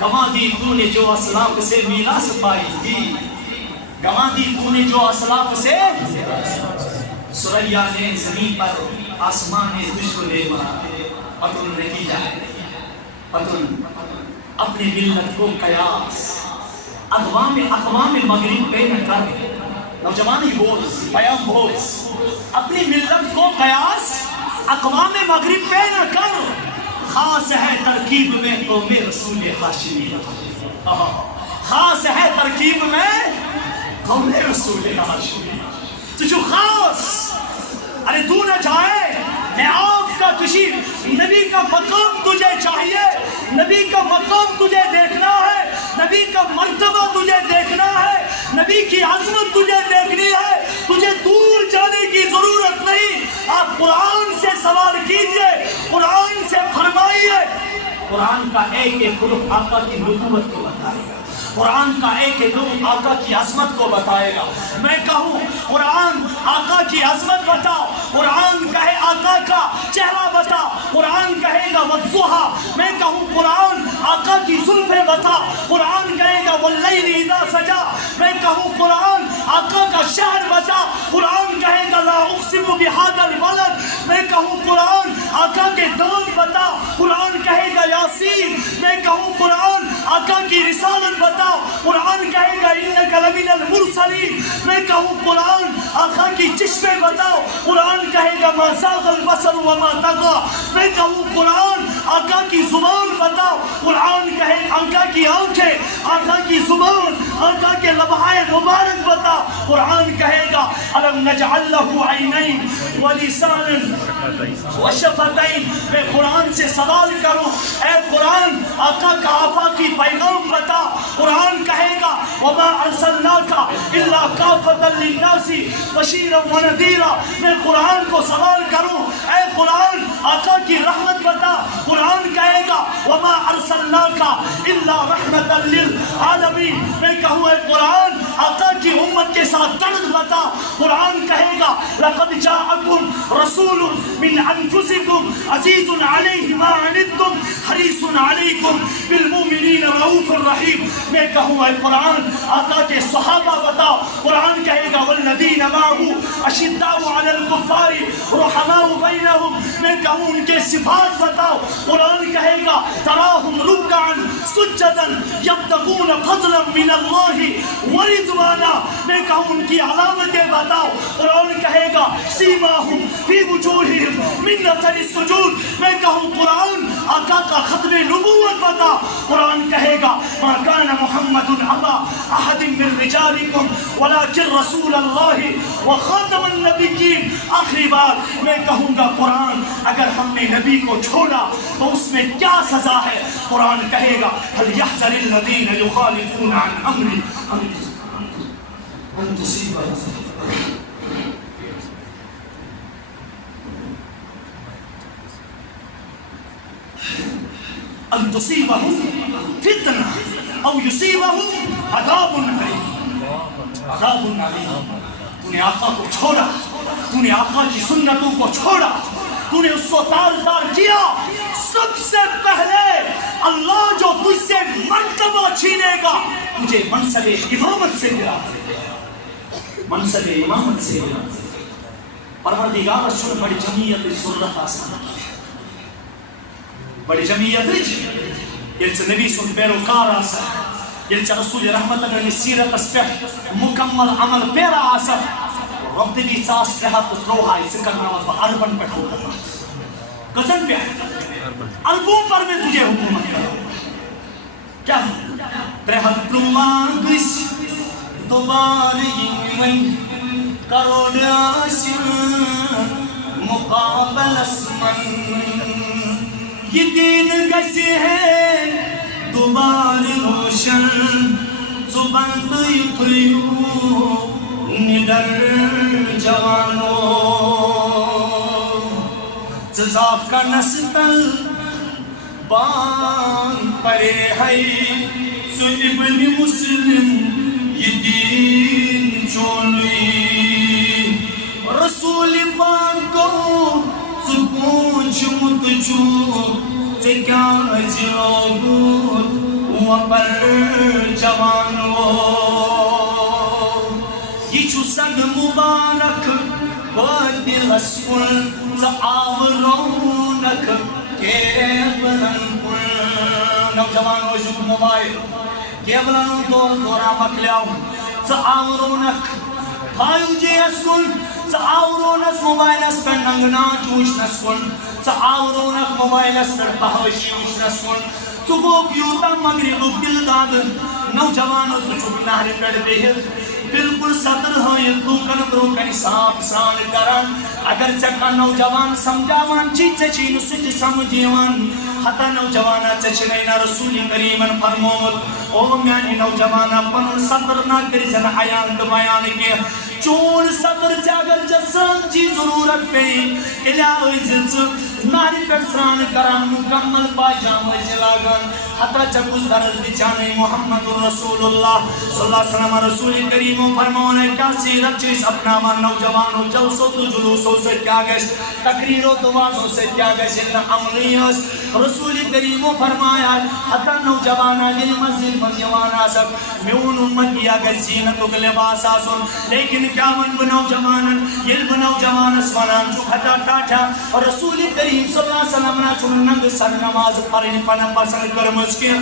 گواہ دی تو نے جو اسلاف سے میراث پائی تھی گواہ دی تو نے جو اسلاف سے سریا نے زمین پر آسمان نے دشو لے پتن نتیجہ ہے پتن اپنے ملت کو قیاس اقوام مغرب پہ نہ کر نوجوانی بوز پیام بوز اپنی ملت کو قیاس اقوام مغرب پہ نہ کر خاص ہے ترکیب میں قوم رسول ہاشمی خاص ہے ترکیب میں قوم رسول ہاشمی تجھو خاص ارے تو نہ جائے میں آپ کا تجھی نبی کا مقام تجھے چاہیے نبی کا مقام تجھے دیکھنا ہے نبی کا مرتبہ تجھے دیکھنا ہے نبی کی عظمت تجھے دیکھنی ہے تجھے دور جانے کی ضرورت نہیں آپ قرآن سے سوال کیجئے قرآن سے فرمائیے قرآن کا ایک حرف آقا کی نبوت کو بتائے گا قرآن کا ایک حرف آقا کی عظمت کو بتائے گا میں کہوں قرآن آقا کی عظمت بتاؤ قرآن کہے آقا کا چہرہ بتا قرآن کہے گا والضحیٰ میں کہوں قرآن آقا کی زلفیں بتا قرآن کہے گا واللیل اذا سجا میں کہوں قرآن آقا کا شہر بتا قرآن کہے گا لا اقسم بہذا البلد میں کہوں قرآن آقا کے دان بتا قرآن کہے گا یاسین میں کہوں قرآن آقا کی رسالت بتا قرآن کہے گا انک لمن المرسلین میں کہوں قرآن آقا کی چشمیں بتاؤ قرآن کہے گا ما زاغ البصر وما طغى میں کہوں قرآن آقا کی زبان بتاؤ قرآن کہے آقا کی آنکھیں آقا کی زبان آقا کے لمحائے مبارک بتا قرآن کہے گا الم نجعل له عینین ولسانا وشفتین میں قرآن سے سوال کروں اے قرآن آقا کا آفاقی پیغام بتا قرآن کہے گا وما ارسلناک الا کافۃ للناس بشیرا ونذیرا میں قرآن کو سوال کروں اے قرآن آقا کی رحمت بتا قرآن کہے گا وما ارسلناک الا رحمۃ للعالمین میں کہوں اے قرآن آقا کی امت کے ساتھ درد بتا. قرآن کہے گا لَقَدْ جَاءَكُمْ رَسُولٌ مِّنْ أَنفُسِكُمْ عَزِيزٌ عَلَيْهِ مَا عَنِتُّمْ حَرِيصٌ عَلَيْكُمْ بِالْمُؤْمِنِينَ رَءُوفٌ رَحِيمٌ. میں کہوں اے قرآن آقا کے صحابہ بتاؤ. قرآن کہے گا وَالَّذِينَ مَعَهُ أَشِدَّاءُ عَلَى الْكُفَّارِ رُحَمَاءُ بَيْنَهُمْ. میں کہوں ان کے صفات بتاؤ. قرآن کہے گا تَرَاهُمْ رُكَّعًا سُجَّدًا يَبْتَغُونَ فَضْلًا مِّنَ اللَّهِ وَرِضْوَانًا. میں کہوں ان کی علامتیں بتاؤ. قرآن کہے گا سِیمَاهُمْ فِی وُجُوهِهِمْ مِنْ أَثَرِ السُّجُودِ. میں کہوں قرآن آقا کا ختم نبوت بتا. قرآن کہے گا مَا كَانَ مُحَمَّدٌ أَبَا أَحَدٍ مِّن رِجَالِكُمْ وَلَٰكِن رَّسُولَ اللَّهِ وَخَاتَمَ النَّبِيِّينَ. آخری بار میں کہوں گا قرآن اگر ہم نے نبی کو چھوڑا تو اس میں کیا سزا ہے. قرآن کہے گا فَلْيَحْذَرِ الَّذِينَ يُخَالِفُونَ عَنْ أَمْرِهِ أَن تُصِيبَهُمْ فِتْنَةٌ أَوْ يُصِيبَهُمْ عَذَابٌ أَلِيمٌ. عذاب علیم. تو نے آقا کو چھوڑا, تو نے آقا کی سنتوں کو چھوڑا, تو نے اس کو تار کیا. سب سے پہلے اللہ جو تجھ سے مرتبہ چھینے گا تجھے منصب امامت سے گرا دے. منصب امامت سے گرا دے. پروردگار سن بڑی جمعیت ضرورت آسان بڑی جمعیت یہ نبی سن پیروکار آسان یہ رسول رحمت اللہ سیرت اس پہ مکمل عمل پیرا آسان. رب دی ساس رہت روحا اس کرنا واسطہ اربن پہ ہو کرنا کزن پہ اربوں پر میں تجھے حکومت کرو. کیا رہت پلوانگس دوبار یمین کروڑ آسان مقابل اسمن. یہ دین گسی ہے دوبار روشن زبان یتریو نڈر جوانو. جزاب کا نسل بان پرے ہے سو ابن مسلم یہ دین چونوی. رسول پاک کو سو پوچھ مت چو سے کیا جلوگود وپر جوانو. یہ چھو سگ مبارک دل اسکن ز آورونک کیبلن کن. نوجوانو شک موبائل کیبلن دورا مکلیاو ز آورونک بھائیو جی اسکن ز آورونس موبائل اس پر ننگنا چوش نسکن. ز آورونک موبائل اس پر بہوشی وش نسکن. صبح کیوتا مغرب دل داد نوجوانو تو چھوٹ نہر پر بہت بالکل صدر ہوئی لوکن بروکن صاف سان کرن. اگر چکا نوجوان سمجھاوان چیچے چین سچ سمجھیوان حتی نوجوانا چچنینا رسول کریمن فرموت او میانی نوجوانا پنن صدر نہ کری جن عیان دمایان کے چون صدر چاگر جسان چی ضرورت پہ کلیا عزت ناری پر سران کران مکمل پاجام جلاگان حتی چکوز درز بچانے محمد رسول اللہ صلی اللہ علیہ وسلم. رسول کریم فرمونے کیا سیرت چیز اپنا من نوجوانوں جلسوں تو جلوسوں سے کیا گش تقریر و دوازوں سے کیا گش انہا عملیس. رسول کریم فرمایا حتی نوجوانا جن مسجد مزیوانا سب میون امت کیا گش زینتو کے لباس آسن. لیکن کیا من بنوجوانن یل بنوجوان اسوانان چو کھتا ٹاٹا. اور رسول کریم صلی اللہ علیہ وسلم نا چون ننگ سر نماز پرین پنم پسند کرمز کے.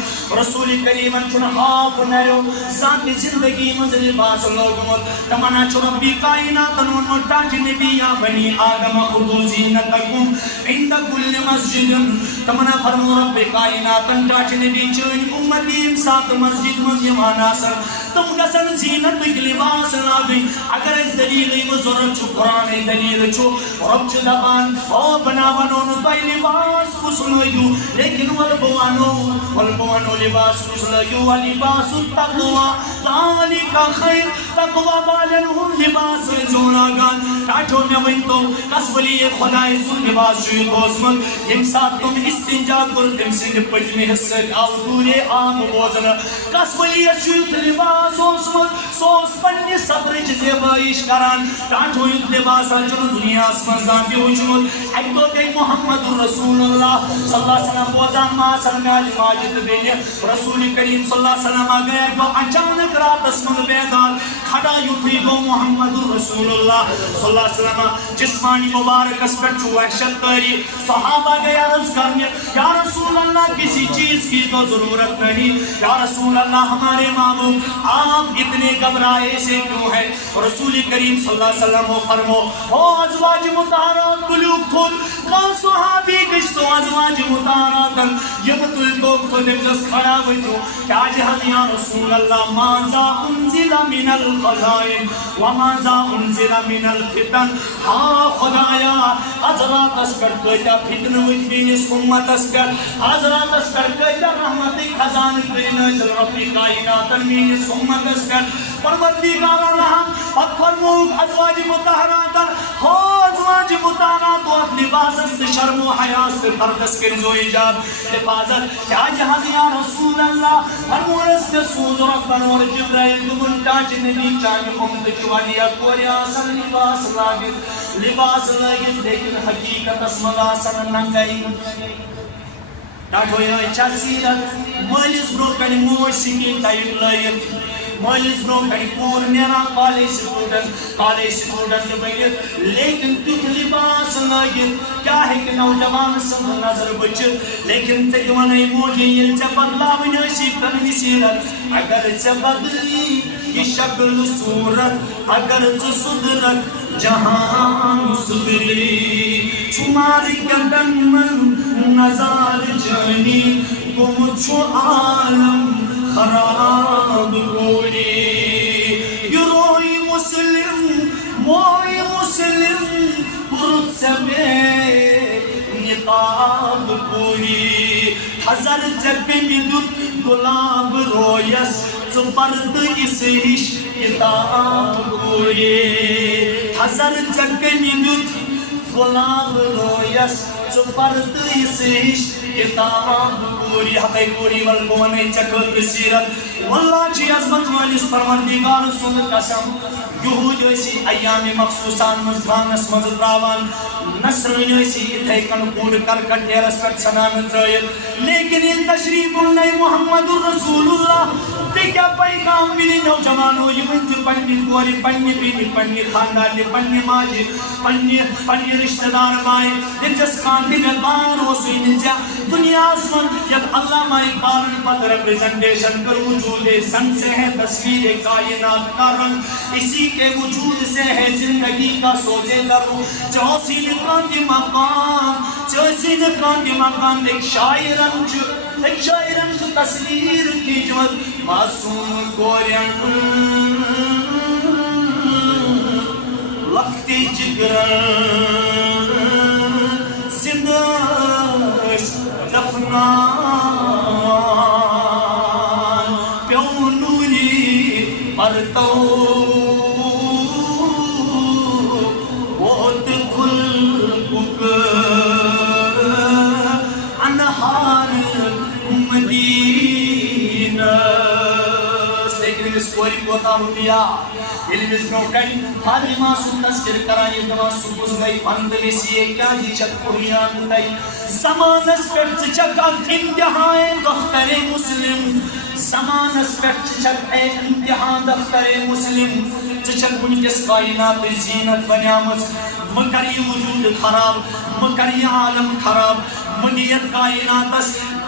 رسول کریم چون حاف نیو ذات زندگی مز لباس لوگمت تمنا چون بی کائنات نون مٹاٹ نبی یا بنی آدم خدو زینتکم عند کل مسجد. تمنا فرمو رب کائنات ٹاٹ نبی چون امتیم سات مسجد مزیوانا سر تم گسن زینت لباس لاغی. اگر اس دلیل ضرورت چھو قرآن دلیل چھو رب چھو دبان او بناوانو نتائی لباس خسلو. لیکن والبوانو لباس خسلو ولباس التقوى ذالک خیر. تقوى بالنہم لباس زوناگان ڈاٹو میں ونتو کس ولی خدای سن لباس چھ دوزمت یم سات تم استنجا کر تم سند پٹمی حصہ آو دورے آب بوزن کس ولی چھ لباس اوسمت سوس پنی صبر زیبائش کران ڈاٹو یت لباس چھ دنیا من زان وچمت اک دو گئی محمد رسول اللہ صلی اللہ علیہ وسلم بوزان ما سرماج ماجد بین رسول کریم صلی اللہ علیہ وسلم گیا گو اچانک رات من بیدار کھڑا یوتھی گو محمد رسول اللہ صلی اللہ علیہ وسلم جسمانی مبارک اس پر وحشت کری صحابہ گیا عرض کرنے یا رسول اللہ کسی چیز کی تو ضرورت نہیں یا رسول اللہ ہمارے محبوب آپ اتنے گھبرائے سے کیوں ہے رسول کریم صلی اللہ علیہ وسلم فرمو او ازواج مطہرات قلوب تھول کان صحابی گشتو ازواج مطہرات یم تلتوک تو نفس کھڑا وجو کیا جہاں یا رسول اللہ ماذا انزل من الخزائن وماذا انزل من الفتن ہاں خدایا حضرات اس پر کوئیتا فتن وچ بینس امت اس پر حضرات اس پر کوئیتا رحمت خزان بینس ربی کائنات بینس امت اس پر پروردگار اللہ فرمود ازواج مطہرات ہو ازواج مطہرات و لباس است شرم و حیاس پر پردس کر زو ایجاب حفاظت کیا جہاز یا رسول اللہ فرمود اس میں سوز ربن اور جبرائیل دمن تاج نبی چاہی امت چوانی اکوری آسن لباس لگت لیکن حقیقت اس مغاسن ننگئی ڈاٹو یا اچھا سیرت مالیس برو کنی موش سکی ٹائٹ لگت مالیس برو کنی پور نیران کالج سٹوڈنٹ بنیت لیکن تیت لباس لگت کیا ہے کہ نوجوان سن نظر بچ لیکن تجوانے موجی یل چا بدلا بنیسی کنی سیرت اگر چا بدلی یہ شکل صورت اگر چا صدرت جہان سبلی چماری گندن من نظار جانی تم چھو عالم خراب کوئی یہ روئی مسلم موئی مسلم پرد سبے نقاب کوئی حضر جب میدد گلاب رویس زبرد اس عشق کتاب کوئی حضر جب میدد گلاب رویس زبرد اس عشق کتاب کوری حقی کوری والگونے چکل بسیرت واللہ چی عظمت والیس پروردگار سن قسم یہود ایسی ایام مخصوصان مزدانس مزدراوان نسل ایسی اتھائی کن کود کر دیرس پر سنان ترائیت لیکن ان تشریف اللہ محمد رسول اللہ دیکھا پیغام ملی نوجوانو یہ منت پنی گوری پنی بینی پنی خاندانی پنی ماجی پنی رشتہ دار مائی دلچس خاندی گلبان روسوی نجا دنیا اسمن جب اللہ مائی بارن پت ریپریزنٹیشن کر وجود سن سے ہے تصویر کائنات کا رنگ اسی کے وجود سے ہے زندگی کا سوزے درو چوسی نکان کی مقام ایک شاعرن چو تصویر کی جمت معصوم گورین لکتی جگرن زندش دفنان پیونولی پرتو ووت کھل بک انہار مدینہ لیکن اس کوئی کوتا ربیا علم اس میں کئی حالی معصوم تذکر کرانی دوا سبز گئی بندلی سیے کیا جی چک قریان دائی زمانس پر چک امتحان دختر مسلم زمانس پر چک امتحان دختر مسلم چک انکس کائنات زینت بنیامت مکری وجود خراب مکری عالم خراب منیت کائنات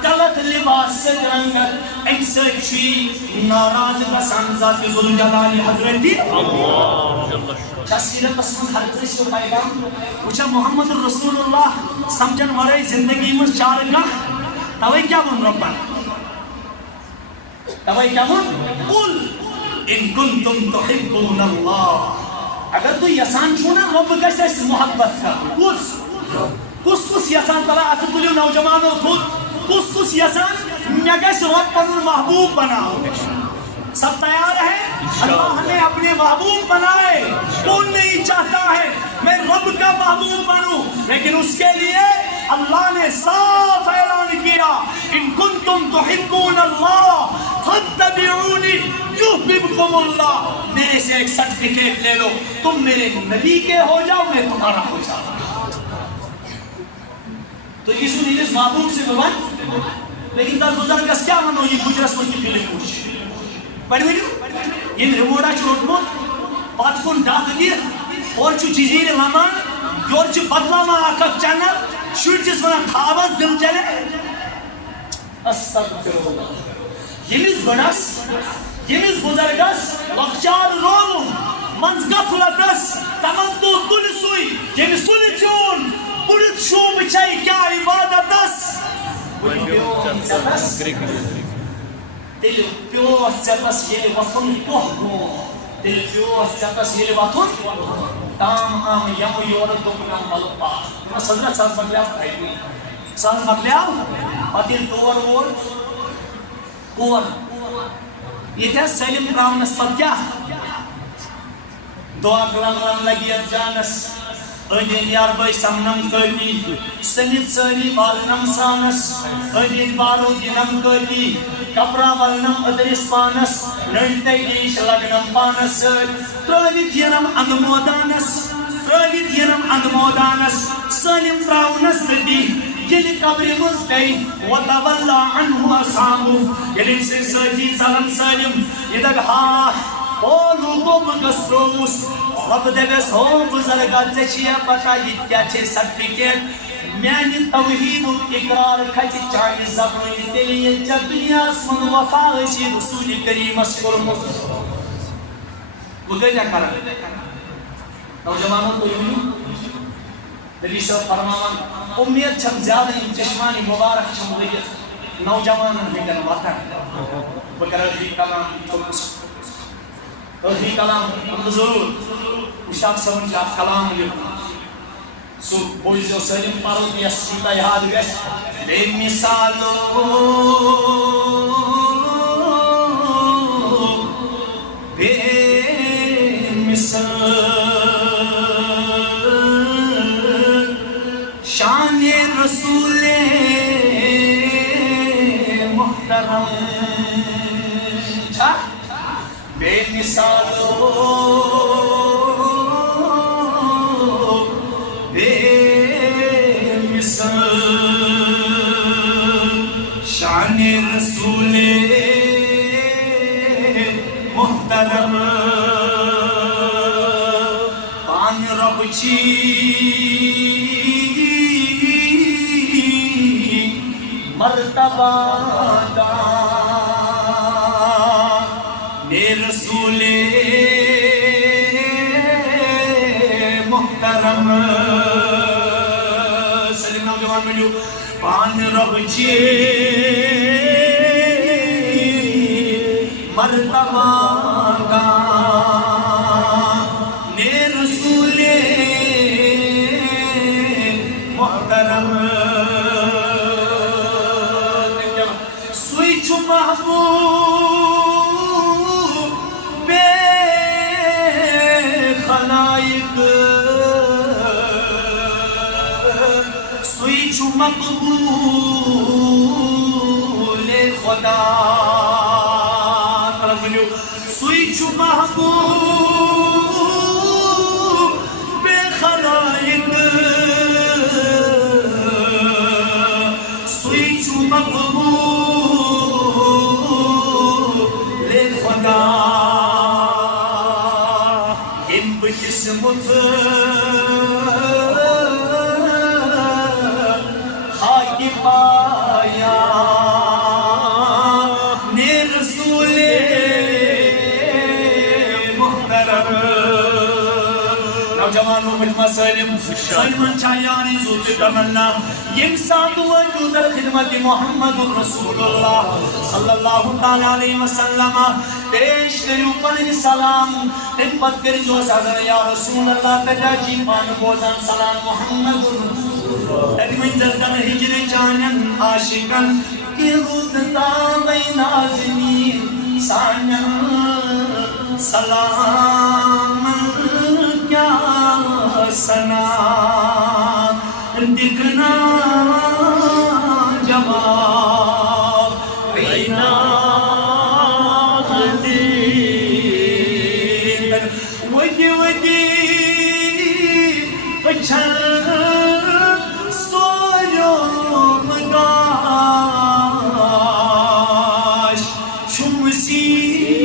غلط لباس سے رنگت ایک سچی ناراض بسان ذات ذوالجلال حضرتی سیرت اسمت حضرت کو پیغام وچھا محمد رسول اللہ سمجھن ورے زندگی میں چار کا توئی کیا بن ربن توئی کیا بن قل ان کنتم تحبون اللہ اگر تو یسان چھونا رب کیسے اس محبت کا کس یسان ترہ اتتلیو نوجوانو خود کس یسان نگش رب پر محبوب بناو سب تیار ہیں؟ اللہ ہمیں اپنے محبوب بنائے. کون نہیں چاہتا ہے میں رب کا محبوب بنوں؟ لیکن اس کے لیے اللہ نے صاف اعلان کیا ان کنتم تحبون اللہ فاتبعونی یحببکم اللہ. میرے سے ایک سرٹیفکیٹ لے لو, تم میرے نبی کے ہو جاؤ, میں تمہارا ہو جاؤں. تو یہ سنیس محبوب سے ببن لیکن تس بزرگس کیا ونو یہ گجرس مجھ کی فلم پوچھ پڑھ ورنو یہ ریموڈا روٹمت پت کن ڈاک دت اور جزیر لمان یور بدلاوان اکھ چینل شرس ونان خوابس دل چلے. استغفر اللہ. یمس بڑس یمس بزرگس لکچار رولم منز غفلتس تمنتو تل سوئی یم سل چون پڑت شوم چائی کیا عبادتس تیل پیوس چتس یل وطن کوہ گو تیل پیوس چتس یل وطن تام آم یم یور دگنم ملپا. حضرت ساز مکلیاو ساز مکلیاو پتیل دور وور کور یہ تھا سلم تراؤنس پت کیا دعا کلن لگی جانس ادین یار بھائی سمنم کتی سنت ساری والنم سانس ادین بارو دینم کتی کپرا والنم ادرس پانس نڑتے گیش لگنم پانس ترویت ینم اندمودانس ترویت ینم اندمودانس سلم تراؤنس کتی یلی قبر مزگئی وَتَوَلَّا عَنْهُ أَصْحَابُهُ یلی سے سجی ظلم سلم یہ دگ او لوگوں بگس روس رب دگس ہو بزرگا چچیا پتا یہ کیا چھے سرٹیفکیٹ میانی توحید اقرار کھچ چاہی زبانی تیلی جب دنیا اسمن وفا غشی رسول کریم اسکر مصر وہ کیا کرا نوجوانوں کو یوں نبی صاحب فرمامان امید چھم زیادہ چشمانی مبارک چھم لیت نوجوانوں ہنگن وطن بکر رضی کلام چلس رضی کلام ہم ضرور اشاق سمجھ آپ کلام لیت سو بوئیزو سلیم پارو دیس چیتا یاد گیس بے مثالو بے مثال شان رسول محترم بے مثالو بے مثال شان رسول محترم پان رب چی مرتبہ دا نے رسول محترم سلیم نوجوان ملیو پان رب چی مرتبہ دا نے رسول محترم سوئی چھو محبوب بے خلائق سوئی چھو مقبول خدا سوئی چھو محبوب بے خلائق سوئی چھو مقبول خدا ام بجسمت خاکی پایا نے رسول محترم نوجوانوں مجمع سلیم سلمان چاہیانی زود کمنا یم ساتھ وجود خدمت محمد رسول اللہ صلی اللہ علیہ وسلم پیش کریو پنی سلام تن پت کری جو سازن یا رسول اللہ تجا جی پان بوزان سلام محمد رسول اللہ ادمین جلدن ہجر چانن عاشقن کی رود تابی نازمین سانن سلام کیا سنا دکھنا جواب بینا خدیر وجی وجی پچھل سویو مگاش شمسین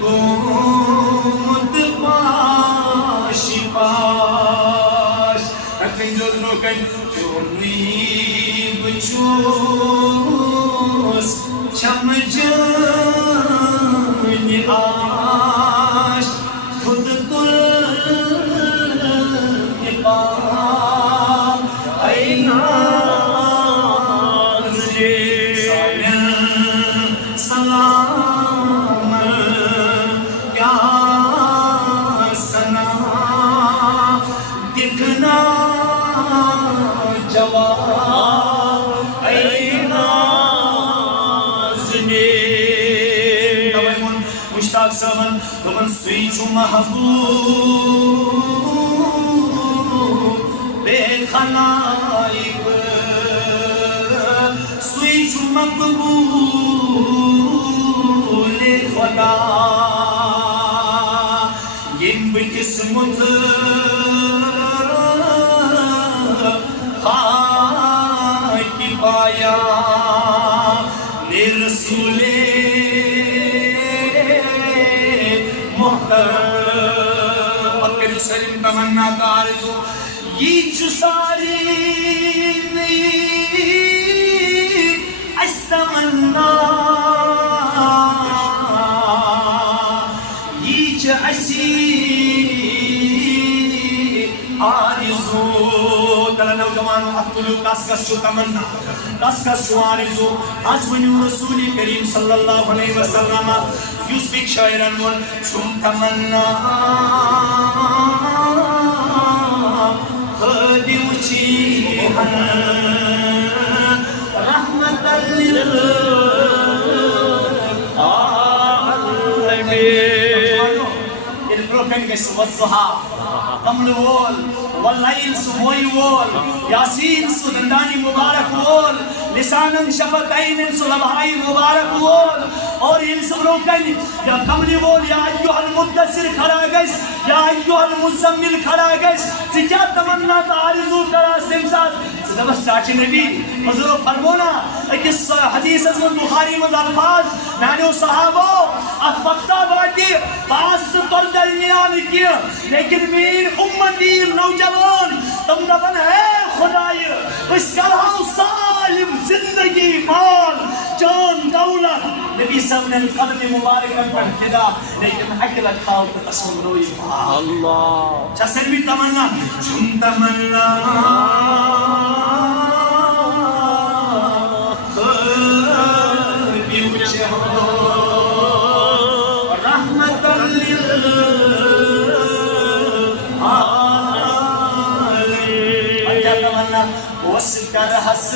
گوت پاشی پاش تکن جو روکن چونی بچوس چم جانی آش خود تل نقام اینا سلام کیا سنا دکھنا جواب اینا زمین مشتاق سمن تمن سویچو محبوب بے خلائق سویچو مقبول خدا یم بقسمت خاکی پایا رسول محترم پکر سلیم تمنا کا آرزو یہ چو ساری استمنا یہ چو اسی آرزو تلا نوجوانو اقتلو کس کس چو تمنا کس کس چو آرزو از ونیو رسول کریم صلی اللہ علیہ وسلم یوس بک شاعران ون چون تمنا خدی وچی رحمت للعالمین البروکن کے والضحا کمل وول واللیل سموئی وول یاسین سو دندانی مبارک وول لسانن شفتین سو لبہائی مبارک وول اور ان سبروکن یا کمل وول یا ایوہ المدثر کھڑا گئس یا ایوہ المزمل کھڑا گئس سجا تمنا تعارضو کرا سمساد دبس چاچی نبی حضور فرمونا اکس حدیث از من بخاری من الفاظ نانیو صحابو ات وقتا باتی باس تر درمیان کیا لیکن میر امتی نوجوان تم دفن ہے خدای اس کرہاو سالم زندگی مال جان دولت نبی صلی اللہ علیہ وسلم قدم مبارکن پر فدا لیکن اکلت کھاو تتصور روی اللہ چسر بھی تمنا چون تمنا رحمت للعالمین کیا تمنا وس کر حس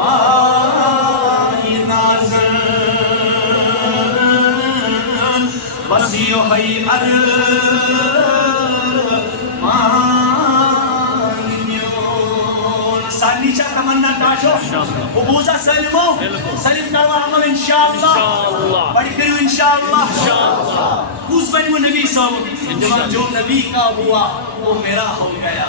آئی نازن وسیع ہے نیچا تمنا کاشو عبوزہ سلمو سلم کروا عمل انشاءاللہ بڑی کرو انشاءاللہ کوس بنو نبی صاحب جو نبی کا ہوا وہ میرا ہو گیا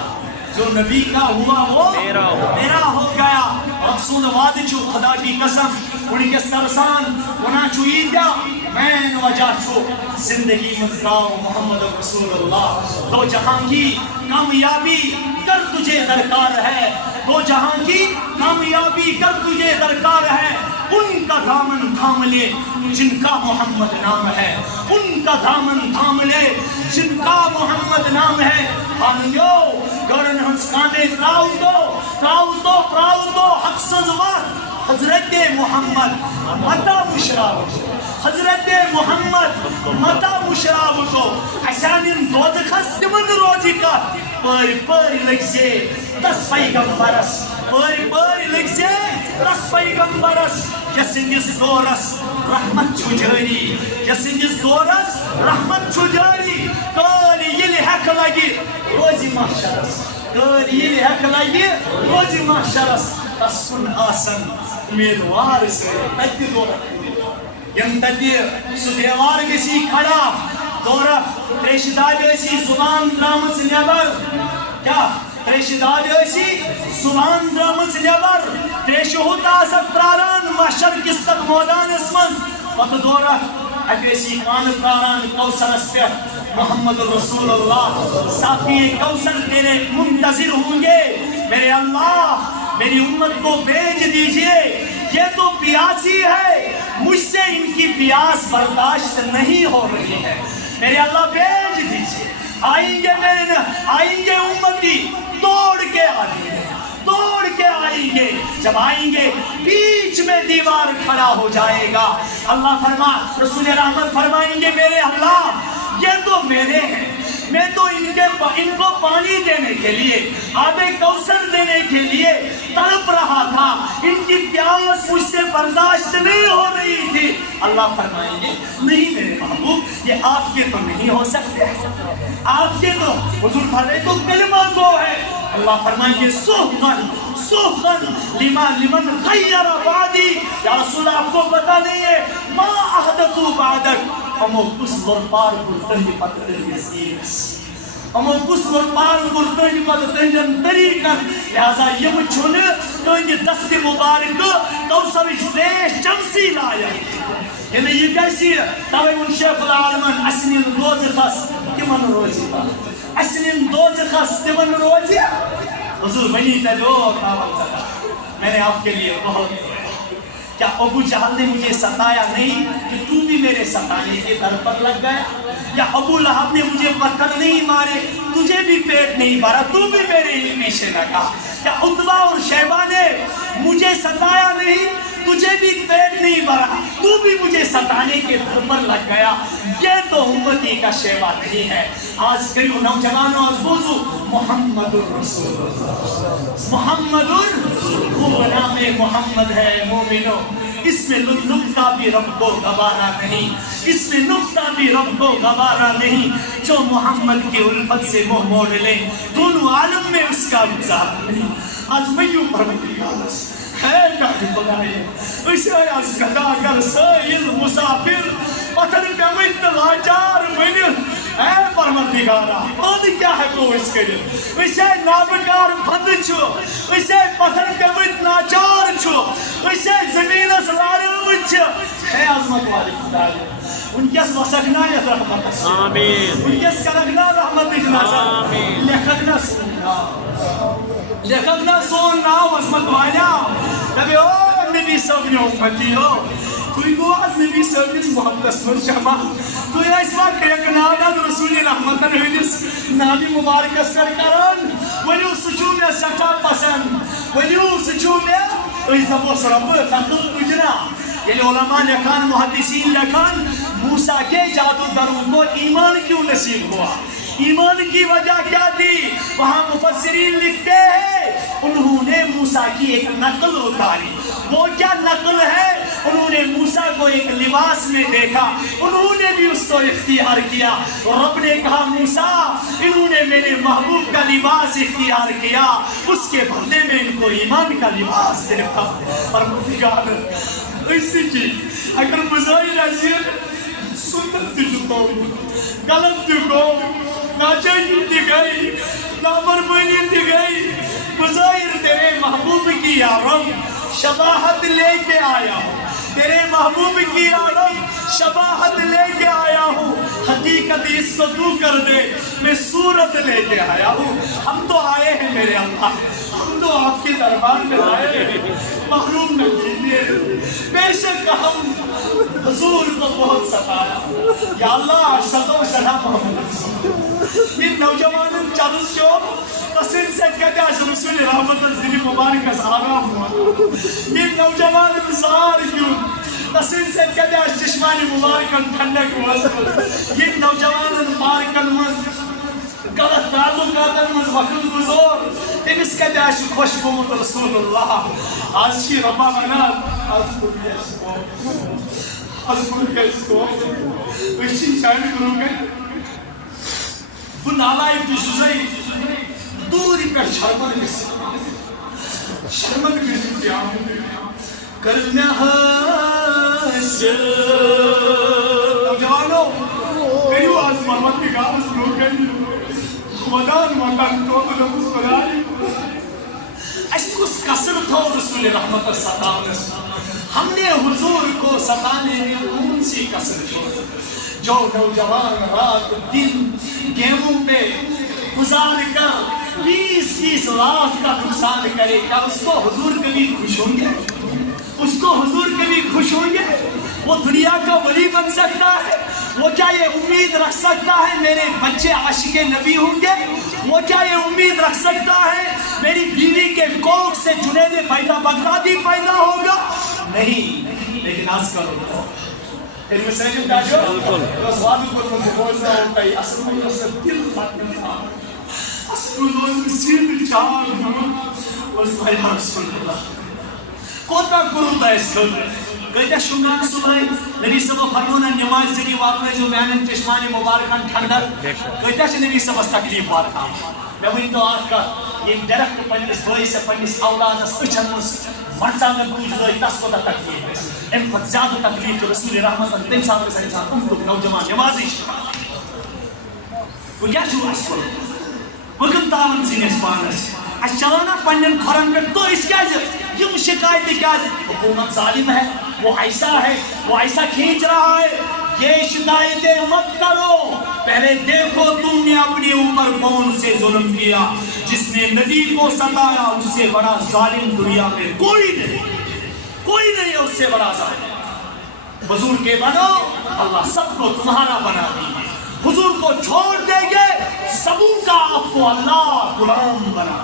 جو نبی کا ہوا وہ میرا ہو گیا رسول وعدے چھو خدا کی قسم انہی کے سرسان انہا چھو عیدہ میں وجہ چھو زندگی مزداؤ محمد رسول اللہ دو جہاں کی کامیابی کر تجھے درکار ہے دو جہاں کی کامیابی کر تجھے درکار ہے ان کا دامن تھام لے جن کا محمد نام ہے ان کا دامن تھام لے جن کا محمد نام ہے خانیو گرن ہنس کانے تراؤدو حق سزوان حضرت محمد متا مشراب حضرت محمد متا مشراب کو اسانین دود خست من روزی کا پاری لگ سے 10 پیغمبرس پاری لگ سے تس پیغمبرس یسندس دورس رحمت چھو جاری یسندس دورس رحمت چھو جاری کال یل حق لگی روزی محشرس کال یل حق لگی روزی محشرس تس کن آسن امیدوار سے تتی دورت یم تتی سو دیوار گسی کھڑا دورت تریشداد ایسی زبان درامت نیبر کیا تریشداد ایسی زبان درامت نیبر تریشہت آسک پراران محشر کس تک مودان اسمن پت دورت اگریسی کان پراران کوثر اسپیت محمد رسول اللہ ساقی کوثر تیرے منتظر ہوں گے میرے اللہ میری امت کو بھیج دیجئے یہ تو پیاسی ہے مجھ سے ان کی پیاس برداشت نہیں ہو رہی ہے میرے اللہ بھیج دیجئے آئیں گے امتی دوڑ کے آئیں گے جب آئیں گے بیچ میں دیوار کھڑا ہو جائے گا اللہ رسول رحمت فرمائیں گے میرے اللہ یہ تو میرے ہیں میں تو ان کو پانی دینے کے لیے آب کوثر دینے کے لیے تڑپ رہا تھا ان کی پیاس مجھ سے برداشت نہیں ہو رہی تھی اللہ فرمائیں گے نہیں میرے محبوب یہ آپ کے تو نہیں ہو سکتے آپ کے تو حضور فرمائے تو کلمہ گو ہے اللہ فرمائیں گے سوحقن لمن غیر بعدی یا رسول آپ کو پتا نہیں ہے ما احدثو بعدک ہمو کس لرپار برتنی پتر یزیرس ہمو کس لرپار برتنی پتر طریقن لہذا یم چھن تنگی دست مبارک کوثر تریش چمسی لایا یعنی یہ کیسی توے ان شیخ العالمین اسنین دوزخس کمن روزی با اسنین دوزخس کمن روزی حضور بنی تلو میں نے آپ کے لیے بہت کیا ابو جہل نے مجھے ستایا نہیں کہ تو بھی میرے ستانے کے در پر لگ گیا یا ابو لہب نے مجھے پتھر نہیں مارے تجھے بھی پیٹ نہیں بھرا تو بھی میرے ہی پیچھے لگا کیا عتبہ اور شیبہ نے مجھے ستایا نہیں تجھے بھی پیٹ نہیں بھرا تو بھی مجھے ستانے کے در پر لگ گیا یہ تو امتی کا شیبہ نہیں ہے آج کریو نوجوانوں آج بوزو محمد الرسول محمد وہ نام محمد ہے مومنوں اس میں نکتہ بھی رب کو گوارا نہیں اس میں نکتہ بھی رب کو گوارا نہیں جو محمد کی الفت سے وہ موڑ لیں دونوں عالم میں اس کا گزار نہیں آج میں یوں پرمتی آلس خیر کا خدای اسے از گدا کر سید مسافر پتھر کا متلاچار منر اے پروردگارا پانی کیا ہے کو اس کے لیے اسے نابکار بند چھو اسے پتھر کا متلاچار چھو اسے زمین سلارم چھو اے عظمت والی خدای ان کے اس وسکنایت رحمت سے آمین ان کے اس کرگنا رحمت اجنازہ لکھنا سوننا عظمت والا کبھی او نبی صاحب نے امتی ہو کوئی گو از نبی صاحب نے محمد من شما تو یہ اس وقت ایک نادہ رسول رحمتن ہوئیس نبی مبارک اس کرن ولیو سچو میں سکا پسند ولیو سچو میں اس نبوس رب تقل تجرا یعنی علماء لکھان محدثین لکھان موسیٰ کے جادو درون کو ایمان کیوں نصیب ہوا ایمان کی وجہ کیا تھی وہاں مفسرین لکھتے ہیں انہوں نے موسیٰ کی ایک نقل اتاری وہ کیا نقل ہے انہوں نے موسیٰ کو ایک لباس میں دیکھا انہوں نے بھی اس کو اختیار کیا رب نے کہا موسیٰ انہوں نے میرے محبوب کا لباس اختیار کیا اس کے بدلے میں ان کو ایمان کا لباس دیکھا اور مفیقار اسی کی اگر مظاہر حضیر سنت تجھو غلط تجھو ناچاہی تھی گئی نافرمانی تھی گئی مظاہر تیرے محبوب کی یا رب شباہت لے کے آیا ہوں تیرے محبوب کی یا رب شباہت لے کے آیا ہوں حقیقت اس کو تو کر دے میں صورت لے کے آیا ہوں ہم تو آئے ہیں میرے اللہ ہم تو آپ کے دربار میں آئے ہیں محروم نہ کیجیے بے شک ہم حضور کو بہت ستایا یا اللہ صدو سنا محمد یہ نوجوان چالس جو تسن سے کہتے ہیں رسول رحمت الدلی مبارک از آرام ہوا یہ نوجوان زار کیوں تسن سے کہتے ہیں چشمانی مبارکن ٹھنڈک ہوا یہ نوجوان مبارکن غلط تعلقات مز وقت گزور تمس کتے آشی خوش گومت رسول اللہ آج شی ربا منال آج بڑی اس کو اشی شاید کرو گے وہ نالائک تو سوزائی دوری پر شرمن کسی کیا کرنا حاصل جوانو میری آواز مرمت کی گاہ سنو گئی خدان وطن تو لفظ بنائی اس کو قصر تھا رسول رحمت السلام ہم نے حضور کو ستانے میں ان سی قصر چھوڑ جو نوجوان رات دن گیموں پہ گزار کر 20 لاکھ کا نقصان کرے کیا اس کو حضور کبھی خوش ہوں گے؟ اس کو حضور کبھی خوش ہوں گے؟ وہ دنیا کا ولی بن سکتا ہے؟ وہ کیا یہ امید رکھ سکتا ہے میرے بچے عاشق نبی ہوں گے؟ وہ کیا یہ امید رکھ سکتا ہے میری بیوی کے کوکھ سے جنید بغدادی پیدا ہوگا؟ نہیں، لیکن آج کرو علم سنجم داشو رسوادی کو مجھے بوجھنا ہوتا ہے اصل میں اصل دل خاتم تھا اصل میں سید چار وزبائی رسول اللہ کوتا کرو تا اس کل کہتا شنگان صبح نبی صبح فرمونا نماز ذریع واقعی جو بیانن چشمانی مبارکان ٹھنڈر کہتا کہ نبی صبح تکلیف وارکا میں وہی تو آج کا یہ ڈرکت پنیس بھائی سے پنیس اولاد اس اچھن مس مرچانگن کچھ لئی تس کو تا تکلیف ہے ان پر زیادہ تکلیف تو رسول رحمت اللہ تین سال کے ساتھ انسان ان کو نوجوان نمازی شکا وہ کیا شو اس کو وکم تاون سین اس پانس اس چلانا پنن کھرن پر تو اس کیا یہ شکایت کیا حکومت ظالم ہے وہ ایسا کھینچ رہا ہے یہ شکایتیں مت کرو پہلے دیکھو تم نے اپنے اوپر کون سے ظلم کیا جس نے نبی کو ستایا اس سے بڑا ظالم دنیا میں کوئی نہیں اس سے بڑا ظالم حضور کے بنو اللہ سب کو تمہارا بنا دیجیے حضور کو چھوڑ دیں گے سبوں کا آپ کو اللہ غلام بنا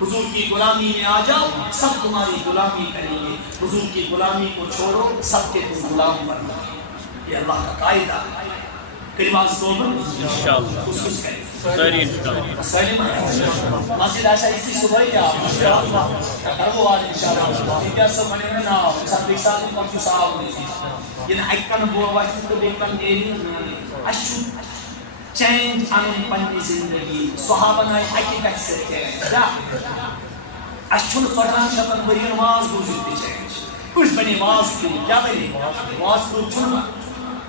حضور کی غلامی میں آ جاؤ سب تمہاری غلامی کریں گے حضور کی غلامی کو چھوڑو سب کے تم غلام بننا یہ اللہ کا قاعدہ ہے کلمات سنو انشاءاللہ کچھ کریں مسجد ایسا اسی صبح یا انشاءاللہ کرو آج انشاءاللہ یہ سب بنے میں نہ سب ایسا تو کم صاحب نہیں یہ ایکن بوواچی تو دیکھن دیری اشو چینج آنن پنی زندگی صحابہ نے حقیقت سے کیا اشون فرمان شبن برین واز گوزیتی چینج کچھ بنی واز کی کیا بنی واز کو چھوڑا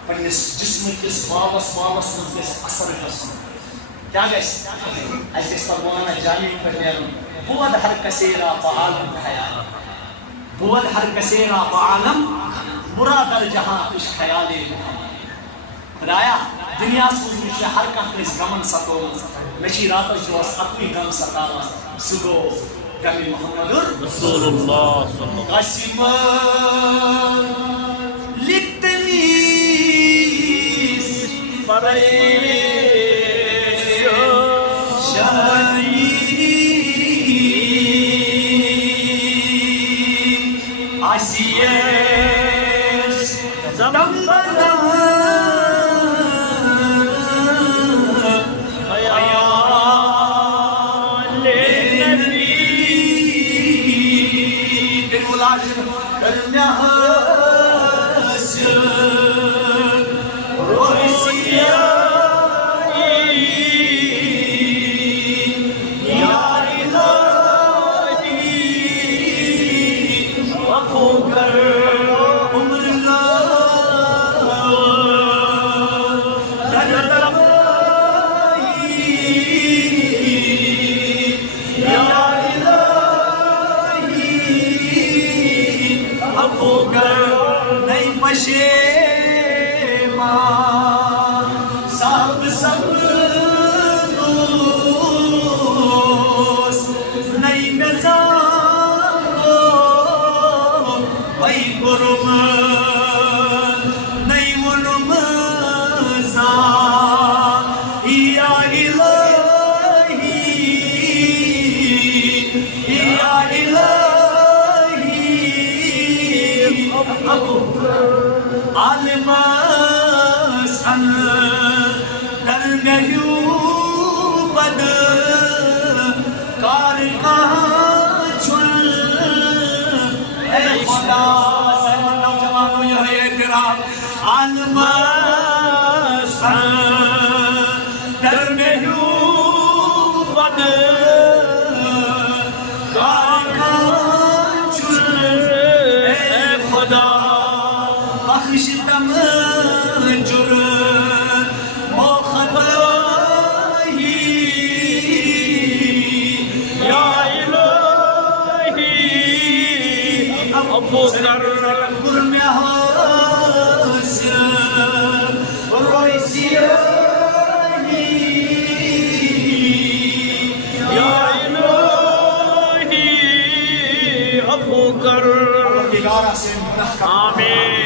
پنیس جسم کس واوس کس اثر جسم کیا گیس ایسے اس پر وانا جانی کرنے بود ہر کسیرا بعالم خیال بود ہر کسیرا بعالم برا در جہاں کچھ خیال خدایا دنیا سوزنش ہر کان کس غمن ستو مشی رات جو اس اپنی غم ستاوا سگو غم محمد رسول اللہ صلی اللہ علیہ وسلم لتنی شانی آسیس دمبنا کرنا حاصل روح سیائی یا الہی وقو کر عمر اللہ درتبائی یا الہی وقو کر در مہرو ود کارکان چل اے خدا بخش تم جرم و خطائی یا الہی ابو کر گرم حسن رویسی یا الہی ابو کر آمین